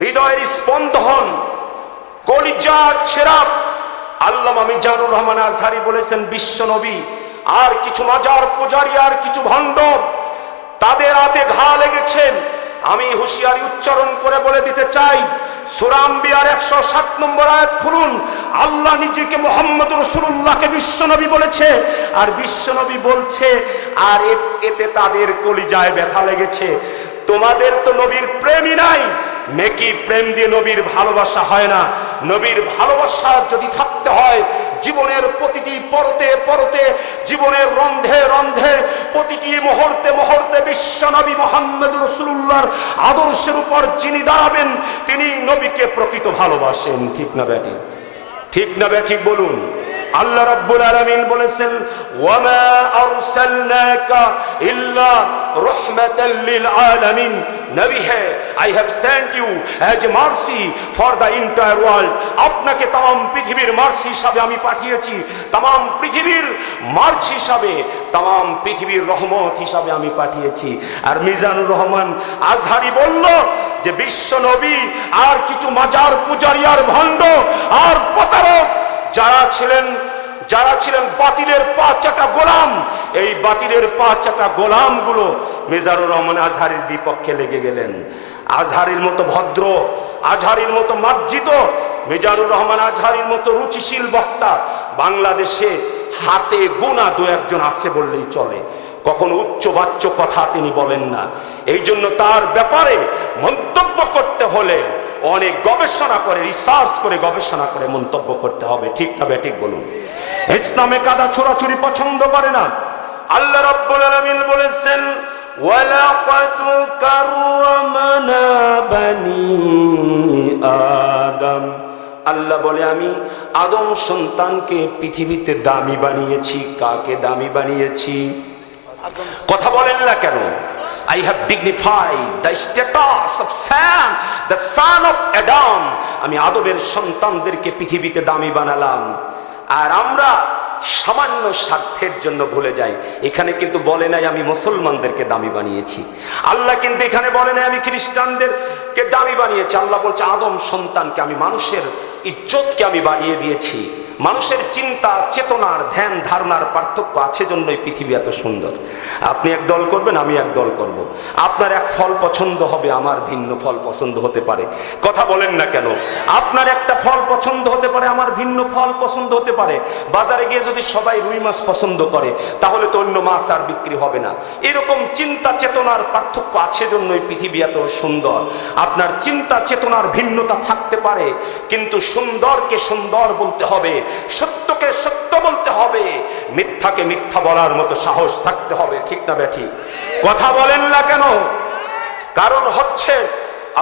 হৃদয়ের স্পন্দন, কলিজা ছেঁড়া। আল্লামা মিজানুর রহমান আজহারী বলেছেন, বিশ্ব নবী আর কিছু মাজার পূজারী আর কিছু ভণ্ড, তাদের হাতে ঘা লেগেছেন। আমি হুঁশিয়ারি উচ্চারণ করে বলে দিতে চাই, সূরা আম্বিয়ার 107 নম্বর আয়াত খুলুন। আল্লাহ নিজেকে মুহাম্মদ রাসূলুল্লাহকে বিশ্বনবী বলেছে, আর বিশ্বনবী বলছে আর এতে তাদের কলিজায় ব্যথা লেগেছে। তোমাদের তো নবীর প্রেমই নাই। নেকি প্রেম দিয়ে নবীর ভালোবাসা হয় না। নবীর ভালোবাসা যদি থাকতে হয়, জীবনের প্রতিটি পরতে পরতে, জীবনের রন্ধে রন্ধে, প্রতিটি মুহূর্তে মুহূর্তে বিশ্বনবী মুহাম্মদ রাসূলুল্লাহর আদর্শের উপর যিনি দাঁড়াবেন, তিনি নবীকে প্রকৃত ভালোবাসেন। ঠিক না বেটি? ঠিক না বেটি বলুন? আল্লাহ রাব্বুল আলামিন বলেছেন, ওয়ামা আরসালনাকা ইল্লা রাহমাতাল লিল আলামিন। নবী হে, I have sent you as a mercy for the entire world. আপনাকে তাম পৃথিবীর মার্সি হিসাবে আমি পাঠিয়েছি, তাম পৃথিবীর মার্সি হিসাবে, তাম পৃথিবীর রহমত হিসাবে আমি পাঠিয়েছি। আর মিজানুর রহমান আজহারী বলল যে বিশ্ব নবী আর কিছু মাজার পূজারী আর ভণ্ড আর প্রতারক যারা ছিলেন বাতিলের পা চাটা গোলাম, এই বাতিলের পা চাটা গোলামগুলো মিজানুর রহমান আজহারীর বিপক্ষে লেগে গেলেন। আজহারীর মতো ভদ্র, আজহারীর মতো মার্জিত, মিজানুর রহমান আজহারীর মতো রুচিশীল বক্তা বাংলাদেশে হাতে গোনা দু একজন আছে বললেই চলে। কখনো উচ্চবাচ্য কথা তিনি বলেন না। এই জন্য তার ব্যাপারে মন্তব্য করতে হলে অনেক গবেষণা করে, রিসার্চ করে, গবেষণা করে মন্তব্য করতে হবে। ঠিক না বেঠিক বলুন? ইসলামে কাদা ছোড়াছুরি পছন্দ করে না। আল্লাহ রাব্বুল আলামিন বলেছেন, ওয়ালাকাদ কাররামনা বানি আদম। আল্লাহ বলে, আমি আদম সন্তানকে পৃথিবীতে দামি বানিয়েছি। কাকে দামি বানিয়েছি? কথা বলেন না কেন? I have dignified the status of Sam, the son of Adam. আমি আদমের সন্তানদেরকে পৃথিবীতে দামি বানালাম। আর আমরা সামান্য স্বার্থের জন্য ভুলে যাই। এখানে কিন্তু বলে নাই আমি মুসলমানদেরকে দামি বানিয়েছি। আল্লাহ কিন্তু এখানে বলে নাই আমি খ্রিস্টানদেরকে দামি বানিয়েছি। আল্লাহ বলছে আদম সন্তানকে, আমি মানুষের ইজ্জতকে আমি বাড়িয়ে দিয়েছি। মানুষের চিন্তা চেতনার ধ্যান ধারণার পার্থক্য আছে জন্যই পৃথিবী এত সুন্দর। আপনি এক দল করবেন, আমি এক দল করব। আপনার এক ফল পছন্দ হবে, আমার ভিন্ন ফল পছন্দ হতে পারে। কথা বলেন না কেন? আপনার একটা ফল পছন্দ হতে পারে, আমার ভিন্ন ফল পছন্দ হতে পারে। বাজারে গিয়ে যদি সবাই রুই মাছ পছন্দ করে, তাহলে তো অন্য মাছ আর বিক্রি হবে না। এরকম চিন্তা চেতনার পার্থক্য আছে জন্যই পৃথিবী এত সুন্দর। আপনার চিন্তা চেতনার ভিন্নতা থাকতে পারে, কিন্তু সুন্দরকে সুন্দর বলতে হবে, সত্যকে সত্য বলতে হবে, মিথ্যাকে মিথ্যা বলার মতো সাহস থাকতে হবে। ঠিক না বেঠি? কথা বলেন না কেন? কারণ হচ্ছে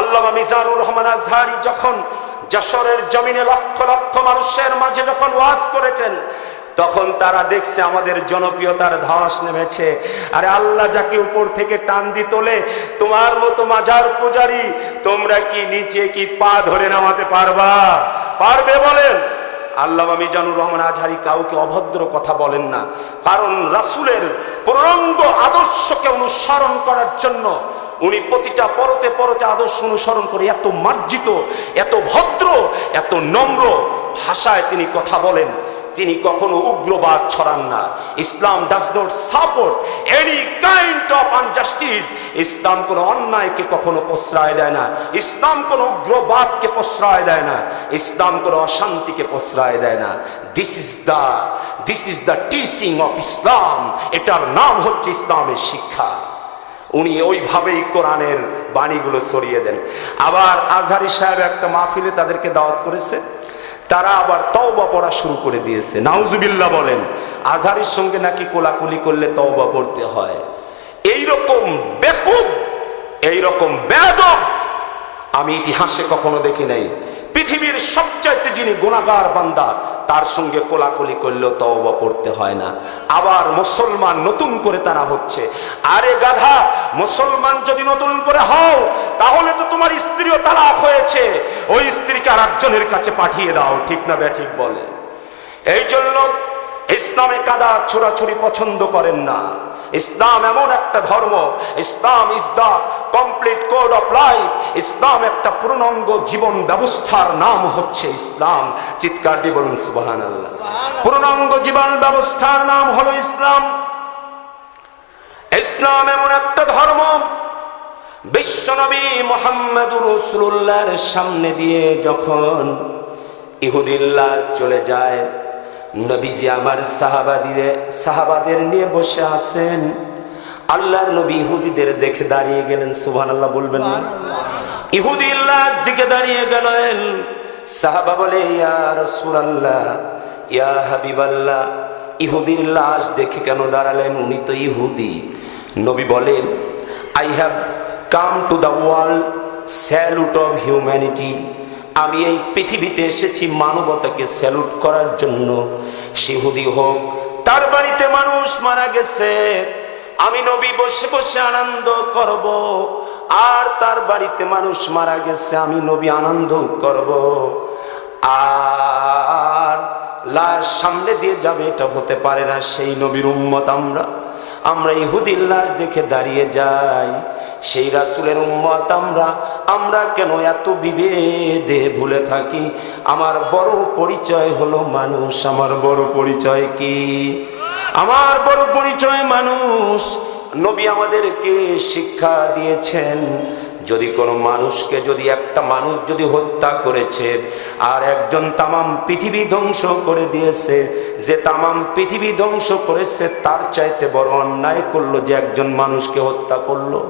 আল্লামা মিজানুর রহমান আজহারী যখন যশোরের জমিনে লক্ষ লক্ষ মানুষের মাঝে যখন ওয়াজ করেছেন, তখন তারা দেখছে আমাদের জনপ্রিয়তার ধস নেমেছে। আরে আল্লাহ যাকে উপর থেকে টান দি তোলে, তোমার মতো মাজার পূজারী তোমরা কি নিচে কি পা ধরে নামাতে পারবা? পারবে বলেন? আল্লামা মিজানুর রহমান আজহারী কাউকে অভদ্র কথা বলেন না। কারণ রাসূলের পূর্ণাঙ্গ আদর্শকে অনুসরণ করার জন্য উনি প্রতিটা পরতে পরতে আদর্শ অনুসরণ করে এত মার্জিত, এত ভদ্র, এত নম্র ভাষায় তিনি কথা বলেন। তিনি কখনো উগ্রবাদ ছড়ান না। Islam does not support any kind of injustice. Islam কোনো অন্যায়কে কখনো প্রশ্রয় দেয় না। ইসলাম কোনো উগ্রবাদকে প্রশ্রয় দেয় না। ইসলাম কোনো অশান্তিকে প্রশ্রয় দেয় না। This is the teaching of Islam. এটার নাম হচ্ছে ইসলামের শিক্ষা। উনি ওইভাবেই কোরআনের বাণীগুলো ছড়িয়ে দেন। আবার আজহারী সাহেব একটা মাহফিলে তাদেরকে দাওয়াত করেছে, তারা আবার তওবা পড়া শুরু করে দিয়েছে। নাউজুবিল্লাহ বলেন। আজহারীর সঙ্গে নাকি কোলাকুলি করলে তওবা পড়তে হয়। এইরকম বেকুব, এইরকম বেয়াদব আমি ইতিহাসে কখনো দেখি নাই। পৃথিবীর সবচাইতে যিনি গুনাহগার বান্দা, তার সঙ্গে কোলাকুলি করলেও তওবা পড়তে হয় না। আবার মুসলমান নতুন করে তারা হচ্ছে। আরে গাধা, মুসলমান যদি নতুন করে হও, তাহলে তো তোমার স্ত্রীও তালাক হয়েছে, ওই স্ত্রীকে আর একজনের কাছে পাঠিয়ে দাও। ঠিক না বেঠিক বলে? এই জন্য ইসলামে কাদা ছোড়াছুড়ি পছন্দ করেন না। ইসলাম এমন একটা ধর্ম, Islam is the complete code of life. Islam একটা পূর্ণাঙ্গ জীবন ব্যবস্থার নাম হচ্ছে ইসলাম। চিৎকার দিয়ে বলুন সুবহানাল্লাহ। পূর্ণাঙ্গ জীবন ব্যবস্থার নাম হলো ইসলাম। ইসলাম এমন একটা ধর্ম, বিশ্বনবী মুহাম্মদুর রাসূলুল্লাহর সামনে দিয়ে যখন ইহুদিল্লাহ চলে যায়, নবীজি আমার সাহাবাদের নিয়ে বসে আছেন। আল্লাহর নবী ইহুদিদের দেখে দাঁড়িয়ে গেলেন। সুবহানাল্লাহ বলবেন না? ইহুদিল্লাহ দিকে দাঁড়িয়ে গেলেন। সাহাবা বলে, ইয়া রাসূলুল্লাহ, ইয়া হাবিবাল্লাহ, ইহুদির লাশ দেখে কেন দাঁড়ালেন? উনি তো ইহুদি। নবী বলেন, I have come to the world salute of humanity. আমি এই পৃথিবীতে এসেছি মানবতাকে স্যালুট করার জন্য। ইহুদি হোক, তার বাড়িতে মানুষ মারা গেছে, আমি নবী বসে বসে আনন্দ করব, আর তার বাড়িতে মানুষ মারা গেছে, আমি নবী আনন্দ করব। আর লাশ সামনে দিয়ে যাবে, এটা হতে পারে না। সেই নবীর উম্মত আমরা ইহুদির লাশ দেখে দাঁড়িয়ে যাই। সেই রাসূলের উম্মত আমরা কেন এত বিভেদে ভুলে থাকি? আমার বড় পরিচয় হলো মানুষ। আমার বড় পরিচয় কি? আমার বড় পরিচয় মানুষ। নবী আমাদেরকে শিক্ষা দিয়েছেন, যদি কোনো মানুষকে, যদি একটা মানুষ যদি হত্যা করেছে আর একজন তামাম পৃথিবী ধ্বংস করে দিয়েছে, যে তামাম পৃথিবী ধ্বংস করেছে তার চাইতে বড় অন্যায় করলো যে একজন মানুষকে হত্যা করলো।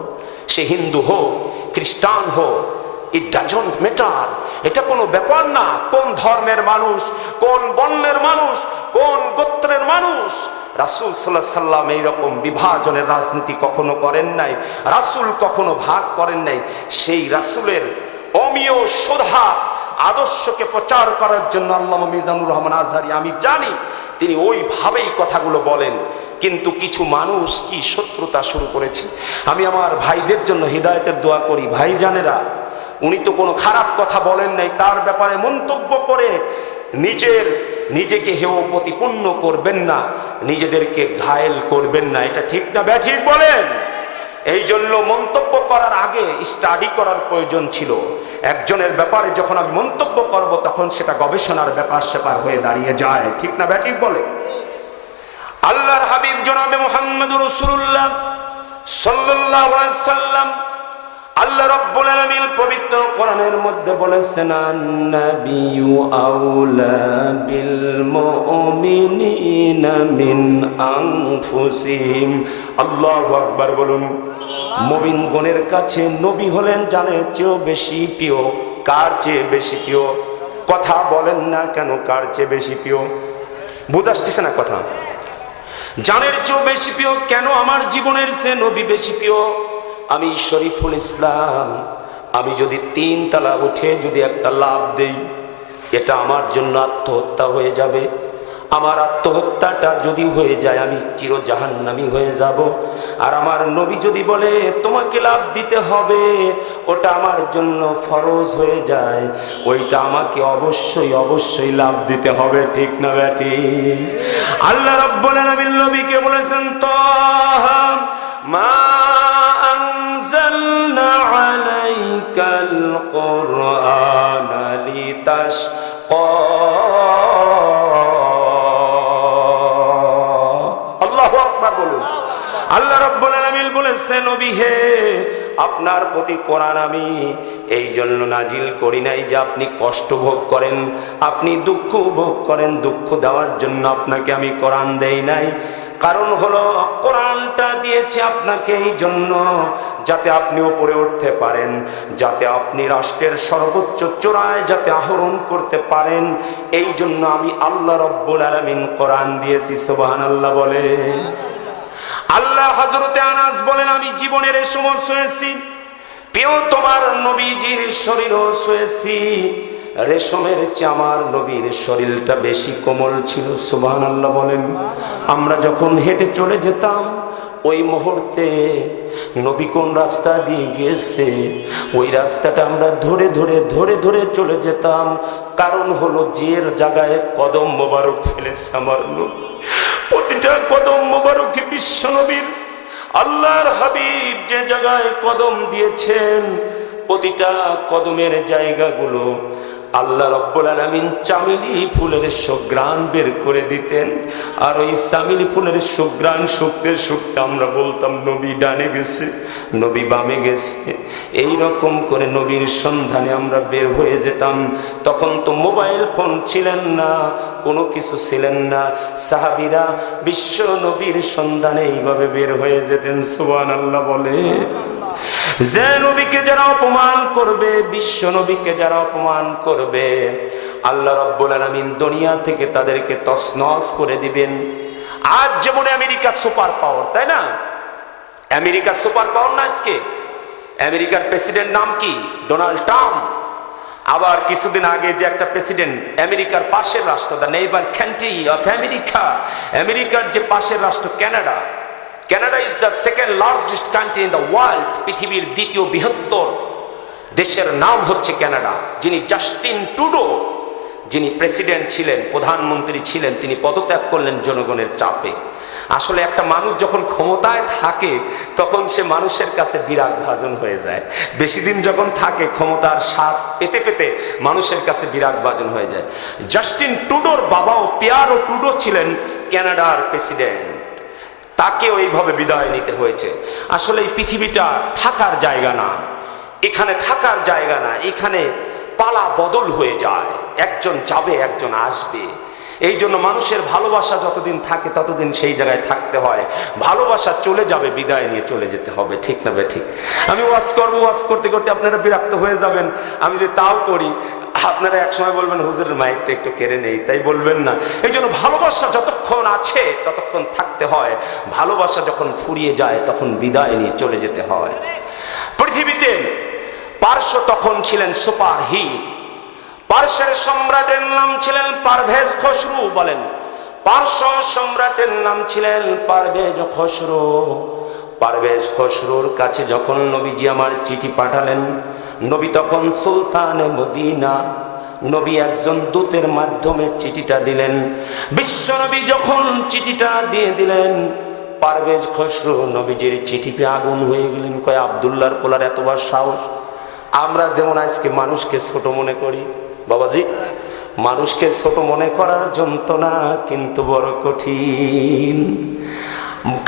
সে হিন্দু হোক, খ্রিস্টান হোক, ইট ডাজন্ট ম্যাটার। এটা কোনো ব্যাপার না কোন ধর্মের মানুষ, কোন বর্ণের মানুষ, কোন গোত্রের মানুষ। রাসূল সাল্লাল্লাহু আলাইহি সাল্লাম এইরকম বিভাজনের রাজনীতি কখনো করেন নাই। রাসূল কখনো ভাগ করেন নাই। সেই রাসূলের অমীয় সুধা আদর্শকে প্রচার করার জন্য আল্লামা মিজানুর রহমান আজহারী, আমি জানি তিনি ওইভাবেই কথাগুলো বলেন, কিন্তু কিছু মানুষ কি শত্রুতা শুরু করেছে। আমি আমার ভাইদের জন্য হিদায়াতের দোয়া করি। ভাইজানেরা, উনি তো কোনো খারাপ কথা বলেন নাই, তার ব্যাপারে মন্তব্য করে নিজেকে হেয় প্রতিপন্ন করবেন না, নিজেদেরকে ঘায়েল করবেন না। এটা ঠিক না ব্যাঠিক বলেন? এই জন্য মন্তব্য করার আগে স্টাডি করার প্রয়োজন ছিল। একজনের ব্যাপারে যখন আমি মন্তব্য করব তখন সেটা গবেষণার ব্যাপার স্যাপার হয়ে দাঁড়িয়ে যায়। ঠিক না ব্যাঠিক বলে? আল্লাহর হাবিব জনাবে মুহাম্মদুর রাসূলুল্লাহ সাল্লাল্লাহু আলাইহি সাল্লাম, আল্লাহ রাব্বুল আলামিন পবিত্র কোরআনের মধ্যে বলেছেন, আন-নাবিয়্যু আউলা বিল মুমিনিনা মিন আনফুসিহিম। আল্লাহু আকবার বলুন। মুমিনগণের কাছে নবী হলেন জানের চেয়েও বেশি প্রিয়। কার চেয়ে বেশি প্রিয়? কথা বলেন না কেন? কার চেয়ে বেশি প্রিয়? বুঝাচ্ছিস না কথা? জানের চেয়েও বেশি প্রিয় কেন? আমার জীবনের চেয়ে নবী বেশি প্রিয়। আমি শরীফুল ইসলাম, আমি যদি 3 তলা উঠে যদি একটা লাভ দেই, এটা আমার জন্য আত্মহত্যা হয়ে যাবে। আমার আত্মহত্যাটা যদি হয়ে যায় আমি চির জাহান্নামী হয়ে যাব। আর আমার নবী যদি বলে তোমাকে লাভ দিতে হবে, ওটা আমার জন্য ফরজ হয়ে যায়, ওইটা আমাকে অবশ্যই লাভ দিতে হবে। ঠিক না বেটি? আল্লাহ রাব্বুল আলামিন নবীকে বলেছেন, তাহা মা আনজালনা আলাইকাল কুরআনা লিতাশকা। আল্লাহ রাব্বুল আলামিন বলেছেন, নবী হে, আপনার প্রতি কোরআন আমি এই জন্য নাজিল করি নাই যে আপনি কষ্ট ভোগ করেন, আপনি দুঃখ ভোগ করেন। দুঃখ দেওয়ার জন্য আপনাকে আমি কোরআন দেই নাই। কারণ হলো কোরআনটা দিয়েছি আপনাকে এই জন্য যাতে আপনি উপরে উঠতে পারেন, যাতে আপনি রাষ্ট্রের সর্বোচ্চ চূড়ায় যাতে আহরণ করতে পারেন। এই জন্য আমি আল্লাহ রাব্বুল আলামিন কোরআন দিয়েছি। সুবহানাল্লাহ বলে। আল্লাহ হযরতে আনাস বলেন, আমি জীবনের এই সময় শুয়েছি, প্রিয় তোমার নবীজির শরীরও শুয়েছি। রেশমের চেয়ে আমার নবীর শরীরটা বেশি কোমল ছিল। সুবহানাল্লাহ বলেন। আমরা যখন হেঁটে চলে যেতাম ওই মুহূর্তে নবী কোন রাস্তা দিয়ে গিয়েছে ওই রাস্তাটা আমরা ধরে ধরে ধরে ধরে চলে যেতাম। কারণ হলো যে জায়গায় কদম মোবারক ফেলেছে আমার নবী, প্রতিটা কদম মোবারকে বিশ্ব নবীর আল্লাহর হাবিব যে জায়গায় কদম দিয়েছেন, প্রতিটা কদমের জায়গাগুলো আল্লাহ রাব্বুল আলামিন চামেলি ফুলের সুঘ্রাণ বের করে দিতেন। আর ওই চামেলি ফুলের সুঘ্রাণ শুকতে শুকতে আমরা বলতাম নবী ডানে গেছে, নবী বামে গেছে। এই রকম করে নবীর সন্ধানে আমরা বের হয়ে যেতাম। তখন তো মোবাইল ফোন ছিলেন না, কোনো কিছু ছিলেন না। সাহাবীরা বিশ্ব নবীর সন্ধানে এইভাবে বের হয়ে যেতেন। সুবহানাল্লাহ বলে। যে নবীকে যারা অপমান করবে, বিশ্ব নবীকে যারা অপমান করবে, আল্লাহ রাব্বুল আলামিন দুনিয়া থেকে তাদেরকে তছনছ করে দিবেন। আজ যেমন আমেরিকা সুপার পাওয়ার, তাই না? আমেরিকা সুপার পাওয়ার না আজকে? আমেরিকার প্রেসিডেন্ট নাম কি? Donald Trump. আবার কিছুদিন আগে যে একটা প্রেসিডেন্ট আমেরিকার পাশের রাষ্ট্র, the neighbour country of America, আমেরিকার যে পাশের রাষ্ট্র Canada, Canada is the second largest country in the world, পৃথিবীর দ্বিতীয় বৃহত্তর দেশের নাম হচ্ছে কানাডা। যিনি জাস্টিন ট্রুডো, যিনি প্রেসিডেন্ট ছিলেন, প্রধানমন্ত্রী ছিলেন, তিনি পদত্যাগ করলেন জনগণের চাপে। আসলে একটা মানুষ যখন ক্ষমতায় থাকে তখন সে মানুষের কাছে বিরাগ ভাজন হয়ে যায়। বেশি দিন যখন থাকে ক্ষমতার স্বাদ পেতে পেতে মানুষের কাছে বিরাগ ভাজন হয়ে যায়। জাস্টিন ট্রুডোর বাবাও পিয়ারো ট্রুডো ছিলেন কানাডার প্রেসিডেন্ট, তাকে ওইভাবে বিদায় নিতে হয়েছে। আসলে এই পৃথিবীটা থাকার জায়গা না, এখানে থাকার জায়গা না, এখানে পালা বদল হয়ে যায়, একজন যাবে একজন আসবে। এই জন্য মানুষের ভালোবাসা যতদিন থাকে ততদিন সেই জায়গায় থাকতে হয়। ভালোবাসা চলে যাবে, বিদায় নিয়ে চলে যেতে হবে। ঠিক না বে ঠিক? আমি ওয়াজ করবো, ওয়াজ করতে করতে আপনারা বিরক্ত হয়ে যাবেন। আমি যে তাও করি, আপনারা একসময় বলবেন হুজুরের মাইকটা একটু কেড়ে নেই, তাই বলবেন না। এই জন্য ভালোবাসা যতক্ষণ আছে ততক্ষণ থাকতে হয়, ভালোবাসা যখন ফুরিয়ে যায় তখন বিদায় নিয়ে চলে যেতে হয়। পৃথিবীতে পারস্য তখন ছিলেন সুপার হিট। পারস্যের সম্রাটের নাম ছিলেন পারভেজ খসরু। বলেন, পারস্য সম্রাটের নাম ছিলেন পারভেজ খসরু। পারভেজ খসরুর কাছে যখন নবীজি আমার চিঠি পাঠালেন, নবী তখন সুলতানে মদিনা, নবী একজন দূতের মাধ্যমে চিঠিটা দিলেন। বিশ্ব নবী যখন চিঠিটা দিয়ে দিলেন, পারভেজ খসরু নবীজির চিঠি পেয়ে আগুন হয়ে গেলেন। কয়, আব্দুল্লাহর পোলার এতবার সাহস! আমরা যেমন আজকে মানুষকে ছোট মনে করি, বাবাজি, মানুষকে ছোট মনে করার যন্ত্রণা কিন্তু বড় কঠিন।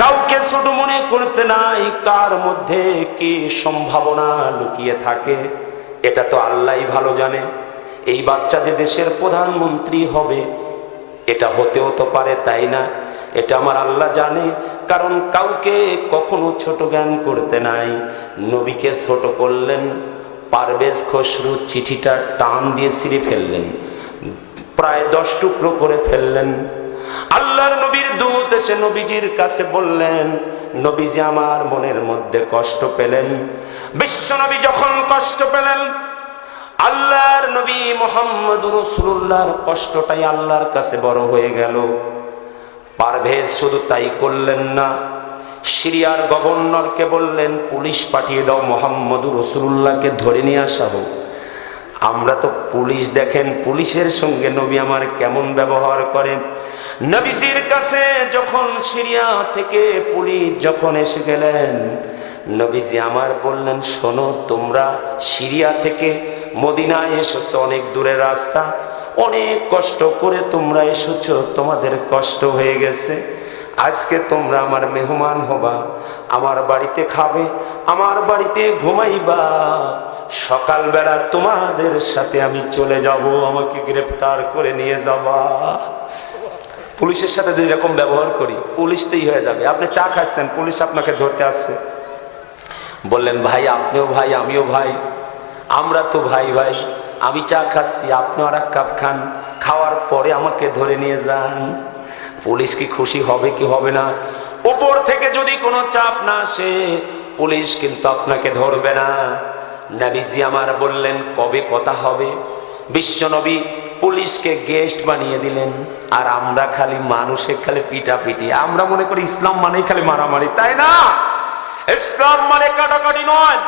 কাউকে ছোট মনে করতে নাই, কার মধ্যে কি সম্ভাবনা লুকিয়ে থাকে এটা তো আল্লাহই ভালো জানে। এই বাচ্চা যে দেশের প্রধানমন্ত্রী হবে এটা হতেও তো পারে, তাই না? এটা আমার আল্লাহ জানে। কারণ কাউকে কখনো ছোট জ্ঞান করতে নাই। নবীকে ছোট করলেন। পারভেজ খসরু চিঠিটা টান দিয়ে ছিঁড়ে ফেললেন, প্রায় 10 টুকরো করে ফেললেন। আল্লাহর নবীর দূত এসে নবীজির কাছে বললেন, নবীজি আমার মনের মধ্যে কষ্ট পেলেন। বিশ্ব নবী যখন কষ্ট পেলেন, আল্লাহর নবী মুহাম্মদুর রাসূলুল্লাহর কষ্টটাই আল্লাহর কাছে বড় হয়ে গেল। পারভেজ শুধু তাই করলেন না, সিরিয়ার গভর্নরকে বললেন, পুলিশ পাঠিয়ে দাও, মুহাম্মদুর রাসূলুল্লাহকে ধরে নিয়ে আসা হোক। আমরা তো পুলিশ, দেখেন পুলিশের সঙ্গে নবী আমার কেমন ব্যবহার করে। নবীজির কাছে যখন সিরিয়া থেকে পুলিশ যখন এসে গেলেন, নবীজি আমার বললেন, শোনো, তোমরা সিরিয়া থেকে মদিনায় এসেছো, অনেক দূরের রাস্তা, অনেক কষ্ট করে তোমরা এসেছো, তোমাদের কষ্ট হয়ে গেছে। আজকে তোমরা আমার মেহমান হবা, আমার বাড়িতে খাবে, আমার বাড়িতে ঘুমাইবা। সকালবেলা তোমাদের সাথে আমি চলে যাব, আমাকে গ্রেফতার করে নিয়ে যাবা। পুলিশের সাথে যেরকম ব্যবহার করি, পুলিশতেই হয়ে যাবে। আপনি চা খাচ্ছেন, পুলিশ আপনাকে ধরতে আসছে, বললেন, ভাই আপনিও ভাই আমিও ভাই, আমরা তো ভাই ভাই। আমি চা খাচ্ছি, আপনি আর এক কাপ খান, খাওয়ার পরে আমাকে ধরে নিয়ে যান। পুলিশ কি খুশি হবে কি হবে না? উপর থেকে যদি কোনো চাপ না আসে, পুলিশ কিন্তু আপনাকে ধরবে না। নবীজি আমার বললেন, কবে কথা হবে? বিশ্বনবী পুলিশকে গেস্ট বানিয়ে দিলেন, আর আমরা খালি মানুষের খালি পিটাপিটি। আমরা মনে করি ইসলাম মানে খালি মারামারি, তাই না? ইসলাম মানে কাটাকাটি নয়।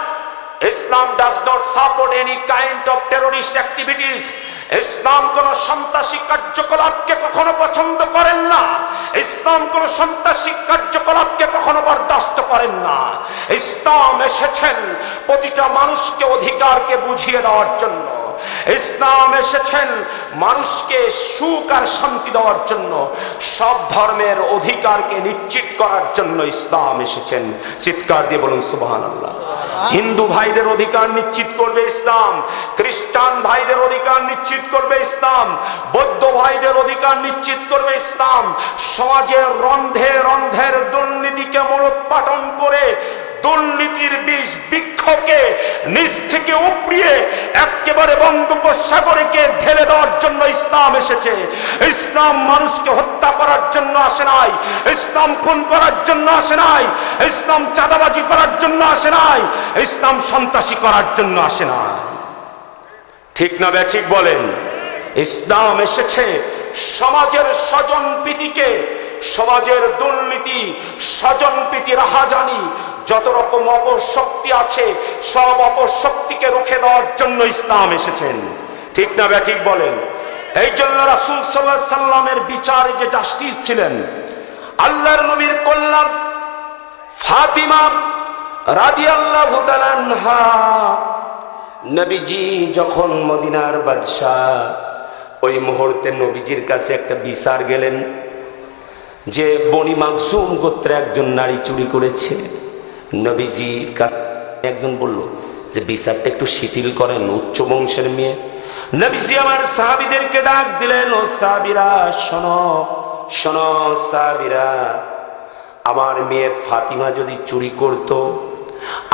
Islam does not support any kind of terrorist activities. ইসলাম কোন সন্ত্রাসী কার্যকলাপকে কখনো পছন্দ করেন না। ইসলাম কোন সন্ত্রাসী কার্যকলাপকে কখনো বরদাস্ত করেন না। ইসলাম এসেছেন প্রতিটা মানুষকে অধিকারকে বুঝিয়ে দেওয়ার জন্য। ইসলাম এসেছেন মানুষকে সুখ আর শান্তি দেওয়ার জন্য, সব ধর্মের অধিকারকে নিশ্চিত করার জন্য ইসলাম এসেছেন। চিৎকার দিয়ে বলুন সুবহানাল্লাহ। হিন্দু ভাইদের অধিকার নিশ্চিত করবে ইসলাম, খ্রিস্টান ভাইদের অধিকার নিশ্চিত করবে ইসলাম, বৌদ্ধ ভাইদের অধিকার নিশ্চিত করবে ইসলাম। সমাজের রন্ধে রন্ধের দুর্নীতিকে মূলোৎপাটন করে দুর্নীতির বিষ বৃক্ষকে নিচ থেকে উপড়িয়ে একেবারে বঙ্গোপসাগরকে ঢেলে দেওয়ার জন্য ইসলাম এসেছে। ইসলাম মানুষকে হত্যা করার জন্য আসে নাই, ইসলাম খুন করার জন্য আসে নাই, ইসলাম চাঁদাবাজি করার জন্য আসে নাই, ইসলাম সন্ত্রাসী করার জন্য আসে নাই। ঠিক না ঠিক বলেন? ইসলাম এসেছে সমাজের স্বজন প্রীতিকে, সমাজের দুর্নীতি, স্বজন প্রীতি, রাহাজানি, যত রকম অপশক্তি আছে সব অপশক্তিকে রুখে দেওয়ার জন্য ইসলাম এসেছেন। ঠিক না ঠিক বলেন? এই জন্য রাসূল সাল্লাল্লাহু আলাইহি সাল্লামের বিচারে যে জাস্টিস ছিলেন, আল্লাহর নবীর কন্যা ফাতিমা রাদিয়াল্লাহু তাআলা আনহা, নবীজি যখন মদিনার বাদশা, ওই মুহূর্তে নবীজির কাছে একটা বিচার গেলেন যে বনি মাকজুম গোত্রে একজন নারী চুরি করেছে। নবীজির কাছে একজন বলল যে বিচারটা একটু শিথিল করেন, উচ্চ বংশের মেয়ে। নবীজি আমার সাহাবীদেরকে ডাক দিলেন, ও সাহাবীরা শোনো, শোনো সাহাবীরা, আমার মেয়ে ফাতিমা যদি চুরি করত,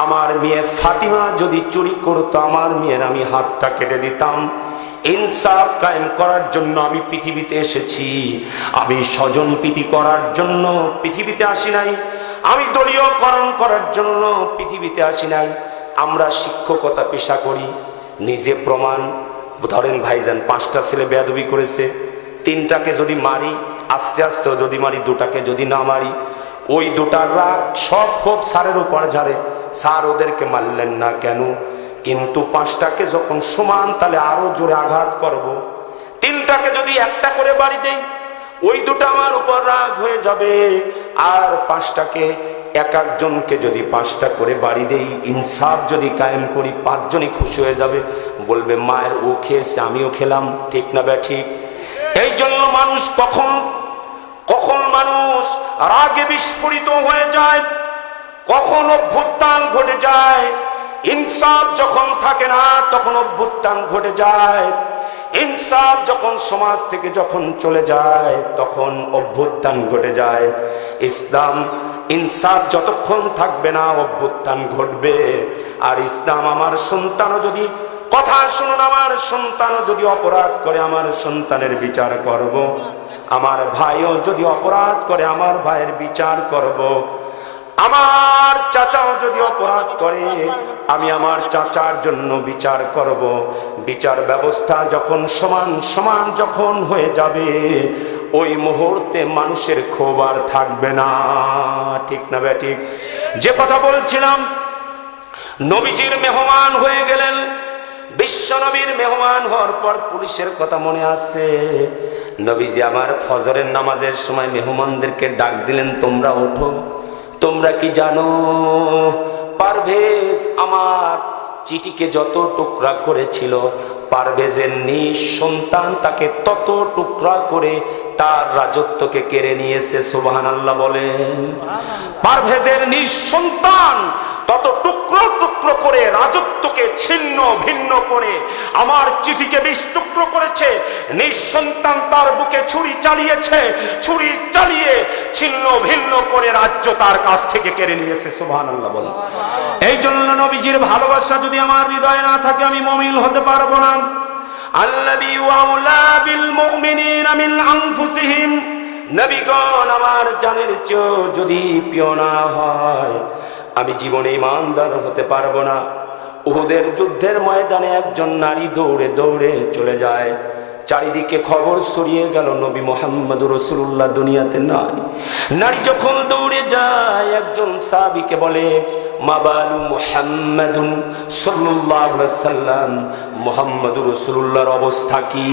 আমার মেয়ে ফাতিমা যদি চুরি করত, আমার মেয়ের আমি হাতটা কেটে দিতাম। ইনসাফ কায়েম করার জন্য আমি পৃথিবীতে এসেছি। আমি স্বজন প্রীতি করার জন্য পৃথিবীতে আসি নাই, আমি দলীয়করণ করার জন্য পৃথিবীতে আসি নাই। আমরা শিক্ষকতা পেশা করি, নিজে প্রমাণ। ধরেন ভাইজান 5টা ছেলে বেয়াদবি করেছে, 3টাকে যদি মারি, আস্তে আস্তে যদি মারি, 2টাকে যদি না মারি, ওই 2টার রাগ সব ক্ষোভ স্যারের উপর ঝাড়ে। স্যার ওদেরকে মারলেন না কেন? কিন্তু 5টাকে যখন সমান তাহলে আরো জোরে আঘাত করব। 3টাকে যদি একটা করে বাড়ি দেই, ওই 2টা আমার উপর রাগ হয়ে যাবে। আর 5টাকে, এক একজনকে যদি 5টা করে বাড়ি দেই, ইনসাফ যদি কায়েম করি, 5 জনই খুশি হয়ে যাবে, বলবে মায়ের ও খেয়েছে আমিও খেলাম। ঠিক না ঠিক? এই জন্য মানুষ কখন কখন মানুষ রাগে বিস্ফোরিত হয়ে যায়, কখন অভ্যুত্থান ঘটে যায়। ইনসাফ যখন থাকে না তখন অভ্যুত্থান ঘটে যায়। ইনসাফ যখন সমাজ থেকে যখন চলে যায় তখন অভ্যুত্থান ঘটে যায়। ইসলাম ইনসাফ যতক্ষণ থাকবে না অভ্যুত্থান ঘটবে। আর ইসলাম আমার সন্তানও যদি, কথা শুনুন, আমার সন্তানও যদি অপরাধ করে আমার সন্তানের বিচার করব, আমার ভাইও যদি অপরাধ করে আমার ভাইয়ের বিচার করব, আমার চাচাও যদি অপরাধ করে আমি আমার চাচার জন্য বিচার করব। বিচার ব্যবস্থা যখন সমান সমান যখন হয়ে যাবে, ওই মুহূর্তে মানুষের ক্ষোভ আর থাকবে না। ঠিক না ঠিক? যে কথা বলছিলাম, নবীজির মেহমান হয়ে গেলেন। বিশ্ব নবীর মেহমান হওয়ার পর পুলিশের কথা মনে আছে, নবীজি আমার ফজরের নামাজের সময় মেহমানদেরকে ডাক দিলেন, তোমরা ওঠো। তোমরা কি জানো পারভেজ আমার চিঠিকে যত টুকরা করেছিল, পারভেজের নিজ সন্তান তাকে তত টুকরা করে তার রাজত্বকে কেড়ে নিয়েছে। সুবহানাল্লাহ বলেন। পারভেজের নিজ সন্তান তত টুকরো টুকরো করে রাজত্বকে ছিন্ন ভিন্ন করে আমার চিঠিকে 20 টুকরো করেছে। নিজ সন্তান তার বুকে ছুরি চালিয়েছে, ছুরি চালিয়ে ছিন্ন ভিন্ন করে রাজ্য তার কাছ থেকে কেড়ে নিয়েছে। সুবহানাল্লাহ বলেন। এই জন্য নবীজির ভালোবাসা যদি আমার হৃদয়ে না থাকে আমি মুমিন হতে পারবো না। আল্লাযী আউলা বিল মুমিনিনা মিন আনফুসিহিম, নবীগণ আমার জানের চেয়ে যদি প্রিয় না হয় আমি জীবনে ঈমানদার হতে পারবো না। উহুদের যুদ্ধের ময়দানে একজন নারী দৌড়ে দৌড়ে চলে যায়, চারিদিকে খবর ছড়িয়ে গেল নবী মুহাম্মদুর রাসূলুল্লাহ দুনিয়াতে নাই। নারী যখন দৌড়ে যায় একজন সাহাবীকে বলে, মা বালু মুহাম্মাদুন সাল্লাল্লাহু আলাইহি ওয়াসাল্লাম, মুহাম্মদুর রাসূলুল্লাহর অবস্থা কি?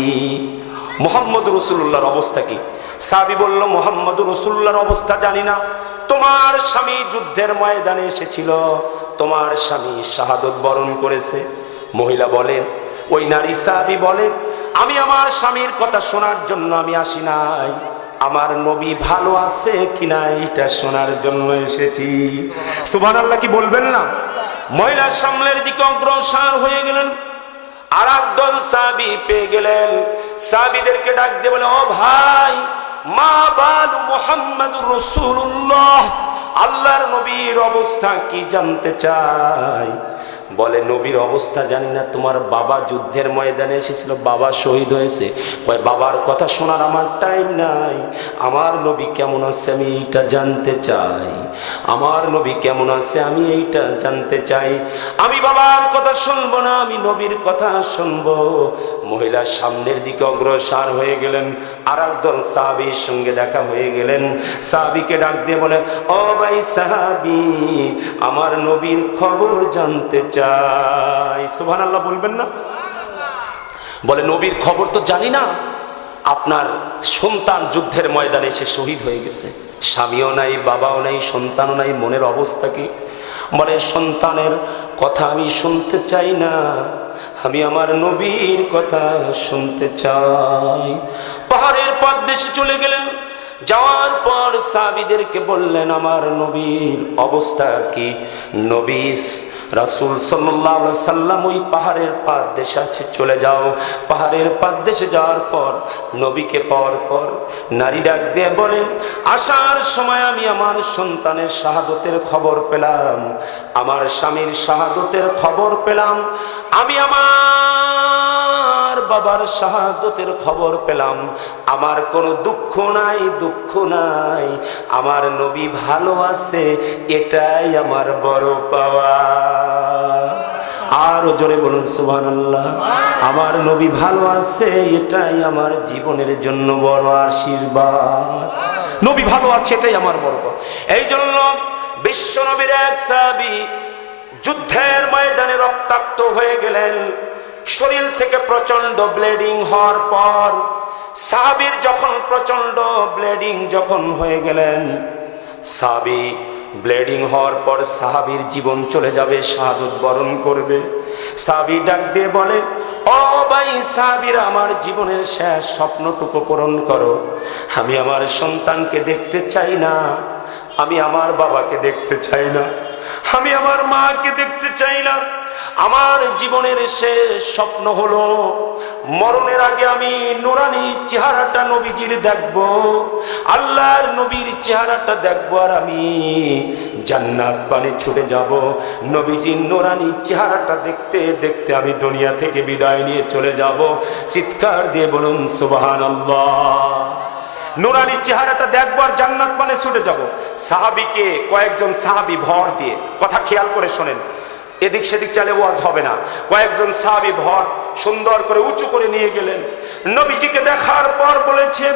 মুহাম্মদুর রাসূলুল্লাহর অবস্থা কি? সাহাবী বলল, মুহাম্মদুর রাসূলুল্লাহর অবস্থা জানি না। তোমার স্বামী যুদ্ধের ময়দানে এসেছিল, তোমার স্বামী শাহাদত বরণ করেছে। মহিলা বলে, ওই নারী সাহাবী বলে, আমি আমার স্বামীর কথা শোনার জন্য আমি আসি নাই, আমার নবী ভালো আছে কিনা এটা শোনার জন্য এসেছি। সুবহানাল্লাহ কি বলবেন না? মহিলার সামনের দিকে অগ্রসর হয়ে গেলেন, আর একদল সাহাবী পেয়ে গেলেন। সাহাবীদেরকে ডাক দিয়ে বলে, ও ভাই, মা বালু মুহাম্মাদুর রাসূলুল্লাহ, আল্লাহর নবীর অবস্থা কি জানতে চাই। বলে, নবীর অবস্থা জানি না, তোমার বাবা যুদ্ধের ময়দানে এসেছিল, বাবা শহীদ হয়েছে। কয়, বাবার কথা শোনার আমার টাইম নাই, আমার নবী কেমন আছে আমি এইটা জানতে চাই, আমার নবী কেমন আছে আমি এইটা জানতে চাই। আমি বাবার কথা শুনবো না, আমি নবীর কথা শুনবো। মহিলা সামনের দিকে অগ্রসর হয়ে গেলেন, আর একদল সাহাবীর সঙ্গে দেখা হয়ে গেলেন। সাহাবীকে ডাক দিয়ে বলে, ও ভাই সাহাবী, আমার নবীর খবর জানতে চাই। সুবহানাল্লাহ বলবেন না? বলে, নবীর খবর তো জানি না, আপনার সন্তান যুদ্ধের ময়দানে এসে শহীদ হয়ে গেছে, স্বামীও নাই, বাবাও নাই, সন্তানও নাই, মনের অবস্থা কি? বলে, সন্তানের কথা আমি শুনতে চাই না, আমি আমার নবীর কথা শুনতে চাই। পাহাড়ের পাদদেশে চলে গেলেন, যাওয়ার পর সাহাবীদেরকে বললেন, আমার নবীর অবস্থা কি? নবী রাসূল সাল্লাল্লাহু আলাইহি ওয়াসাল্লাম ওই পাহাড়ের পাদদেশে আছে, চলে যাও। পাহাড়ের পাদদেশে যাওয়ার পর নবীকে পাওয়ার পর নারী ডাক দিয়ে বলেন, আসার সময় আমি আমার সন্তানের শাহাদতের খবর পেলাম, আমার স্বামীর শাহাদতের খবর পেলাম, আমি আমার বাবার শাহাদতের খবর পেলাম, আমার কোনো দুঃখ নাই, দুঃখ নাই, আমার নবী ভালো আছে, এটাই আমার বড় পাওয়া। আর জোরে বলুন সুবহানাল্লাহ। আমার নবী ভালো আছে, এটাই আমার জীবনের জন্য বড় আশীর্বাদ। নবী ভালো আছে, এটাই আমার বড় পাওয়া। এই জন্য বিশ্ব নবীর এক সাহাবী যুদ্ধের ময়দানে রক্তাক্ত হয়ে গেলেন, শরীর থেকে প্রচন্ড ব্লিডিং হওয়ার পর সাহাবীর যখন প্রচন্ড ব্লিডিং যখন হয়ে গেলেন, সাহাবী ব্লিডিং হওয়ার পর সাহাবীর জীবন চলে যাবে, শাহাদত বরণ করবে। সাহাবী ডাক দিয়ে বলে, ও ভাই সাহাবীরা, আমার জীবনের শেষ স্বপ্নটুকু পূরণ করো, আমি আমার সন্তানকে দেখতে চাই না, আমি আমার বাবাকে দেখতে চাই না, আমি আমার মাকে দেখতে চাই না। আমার জীবনের শেষ স্বপ্ন হলো মরণের আগে আমি নূরানি চেহারাটা নবীজির দেখবো, আল্লাহর নবীর চেহারাটা দেখবো, আর আমি জান্নাত পানে ছুটে যাব। নবীজির নূরানি চেহারাটা দেখতে দেখতে আমি দুনিয়া থেকে বিদায় নিয়ে চলে যাব। চিৎকার দিয়ে বলুন সুবহানাল্লাহ। নূরানি চেহারাটা দেখবো আর জান্নাত পানে ছুটে যাব। সাহাবীকে কয়েকজন সাহাবী ভর দিয়ে, কথা খেয়াল করে শোনেন, এদিক সেদিক চালে ওয়াজ হবে না, কয়েকজন সাহাবী ভর সুন্দর করে উঁচু করে নিয়ে গেলেন। নবীজিকে দেখার পর বলেছে,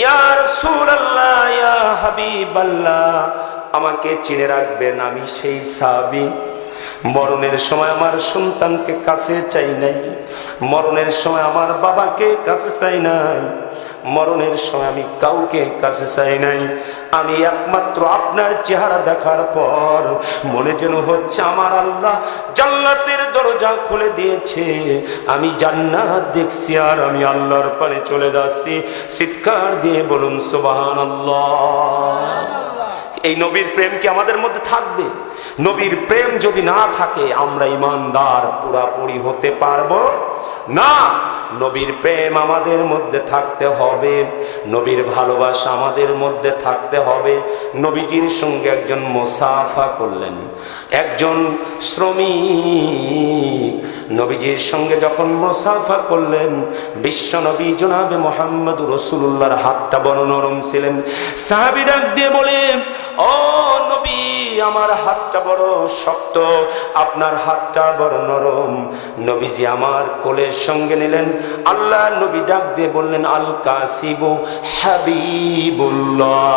ইয়া রাসূলুল্লাহ, ইয়া হাবিবাল্লাহ, আমাকে চিনে রাখবেন, আমি সেই সাহাবী, মরণের সময় আমার সন্তানকে কাছে চাই নাই, মরণের সময় আমার বাবাকে কাছে চাই নাই, মরণের সময় আমি কাউকে কাছে চাই নাই, আমি একমাত্র আপনার চেহারা দেখার পর মনে যেন হচ্ছে আমার আল্লাহ জান্নাতের দরজা খুলে দিয়েছে, আমি জান্নাত দেখছি আর আমি আল্লাহর পানে চলে যাচ্ছি। চিৎকার দিয়ে বলুন সুবহানাল্লাহ। এই নবীর প্রেম কি আমাদের মধ্যে থাকবে? নবীর প্রেম যদি না থাকে আমরা ঈমানদার পুরাপুরি হতে পারবো না। নবীর প্রেম আমাদের মধ্যে থাকতে হবে, নবীর ভালোবাসা আমাদের মধ্যে থাকতে হবে। নবীজির সঙ্গে একজন মুসাফা করলেন, একজন শ্রমিক নবীজির সঙ্গে যখন মুসাফা করলেন, বিশ্ব নবী জনাবে মুহাম্মদুর রাসূলুল্লাহর হাতটা বড় নরম ছিলেন। সাহাবী ডাক দিয়ে বলে, ও নবী, আমার হাতটা বড় শক্ত, আপনার হাতটা বড় নরম। নবীজি আমার কোলের সঙ্গে নিলেন। আল্লাহ নবী ডাক দিয়ে বললেন, আল কাসিবু হাবিবুল্লাহ,